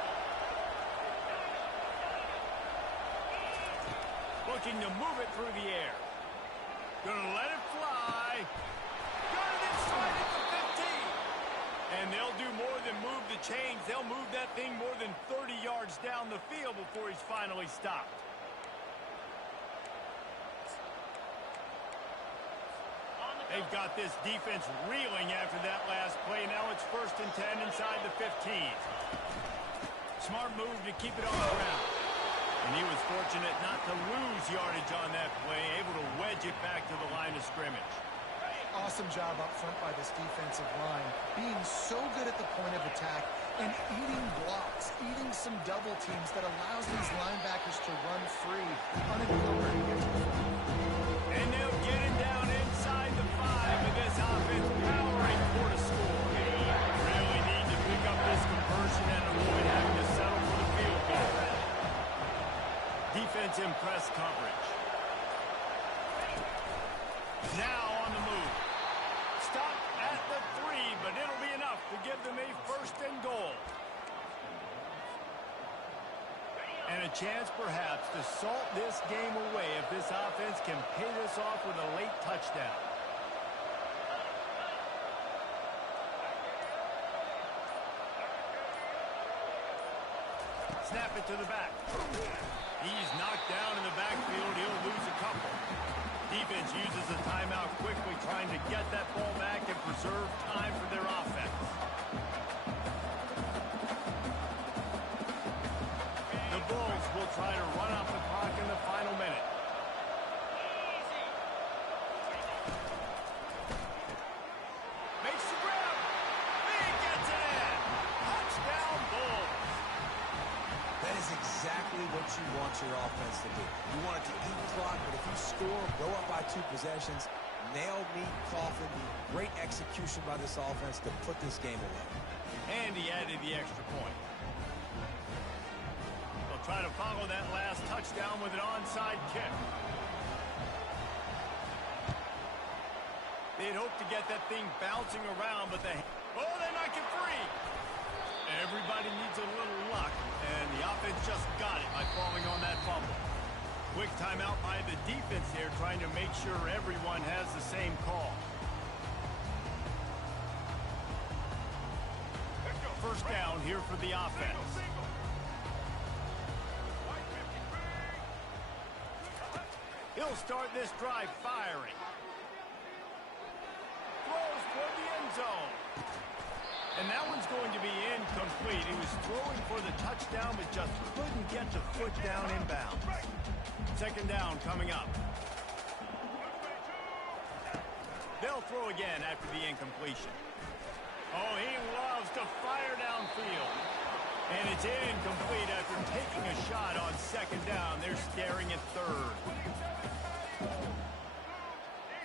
Looking to move it through the air. Gonna let it fly. Got it inside at the 15. And they'll do more than move the chains. They'll move that thing more than 30 yards down the field before he's finally stopped. They've got this defense reeling after that last play. Now it's 1st and 10 inside the 15. Smart move to keep it on the ground. And he was fortunate not to lose yardage on that play, able to wedge it back to the line of scrimmage. Awesome job up front by this defensive line, being so good at the point of attack and eating blocks, eating some double teams that allows these linebackers to run free, unencumbered against the front. And they'll get him down inside the 5 with this offense powering for the score. Really need to pick up this conversion and avoid having to settle for the field goal. Defense in press coverage. Now on the move. Stop at the 3, but it'll be enough to give them a 1st and goal. And a chance perhaps to salt this game away if this offense can pay this off with a late touchdown. snap it to the back. He's knocked down in the backfield. He'll lose a couple. Defense uses a timeout quickly, trying to get that ball back and preserve time for their offense. The Bulls will try to run up the clock in the final minute. Makes the grab. He gets it in. Touchdown, Bulls. That is exactly what you want your offense to do. You want it to eat clock, but if you score, go up by 2 possessions, nail meat, coffin, great execution by this offense to put this game away. And he added the extra point. They'll try to follow that last touchdown with an onside kick. They'd hoped to get that thing bouncing around, but they knock it free. Everybody needs a little luck, and the offense just got it by falling on that fumble. Quick timeout by the defense here, trying to make sure everyone has the same call. First down here for the offense. He'll start this drive firing. Throws toward the end zone. And that one's going to be incomplete. He was throwing for the touchdown, but just couldn't get the foot down inbounds. Second down coming up. They'll throw again after the incompletion. Oh, he loves to fire downfield. And it's incomplete after taking a shot on second down. They're staring at third.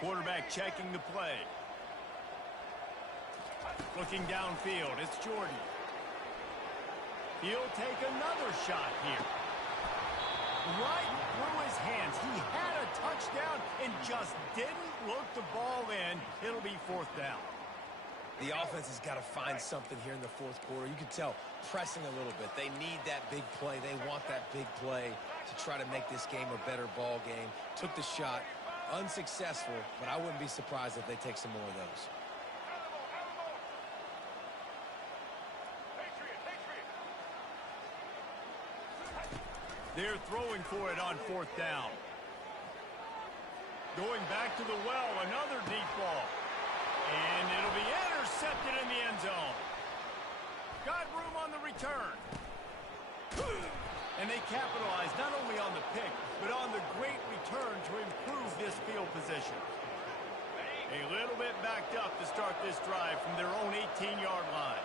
Quarterback checking the play. Looking downfield, it's Jordan. He'll take another shot here. Right through his hands. He had a touchdown and just didn't look the ball in. It'll be fourth down. The offense has got to find something here in the fourth quarter. You can tell pressing a little bit. They need that big play. They want that big play to try to make this game a better ball game. Took the shot, unsuccessful, but I wouldn't be surprised if they take some more of those. They're throwing for it on fourth down. Going back to the well, another deep ball. And it'll be intercepted in the end zone. Got room on the return. And they capitalize not only on the pick, but on the great return to improve this field position. A little bit backed up to start this drive from their own 18-yard line.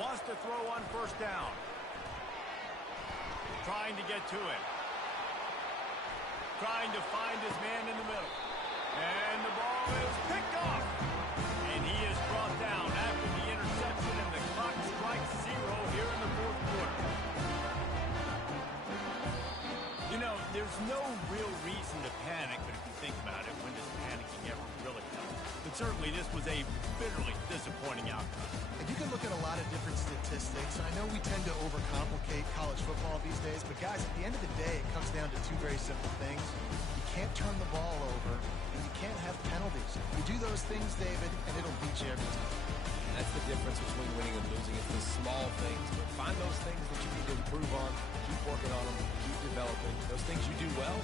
Wants to throw on first down. Trying to get to it. Trying to find his man in the middle. And the ball is picked off. And he is brought down after the interception, and the clock strikes 0 here in the fourth quarter. You know, there's no real reason to panic, but if you think about it, when does panicking ever really help? But certainly this was a bitterly disappointing outcome. And you can look at a lot of different statistics, and I know we tend to overcomplicate college football these days, but guys, at the end of the day, it comes down to 2 very simple things. You can't turn the ball over, and you can't have penalties. You do those things, David, and it'll beat you every time. That's the difference between winning and losing. It's the small things, but find those things that you need to improve on, keep working on them, keep developing. Those things you do well,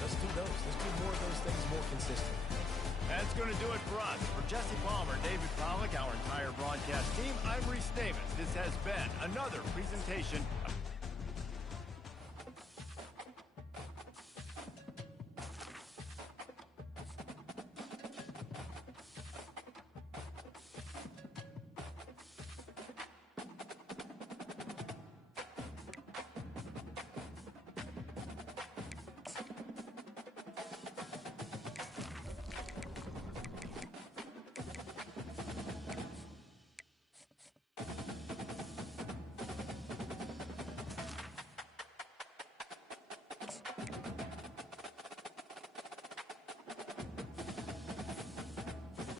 let's do those. Let's do more of those things more consistently. That's going to do it for us. For Jesse Palmer, David Pollack, our entire broadcast team, I'm Reese Davis. This has been another presentation of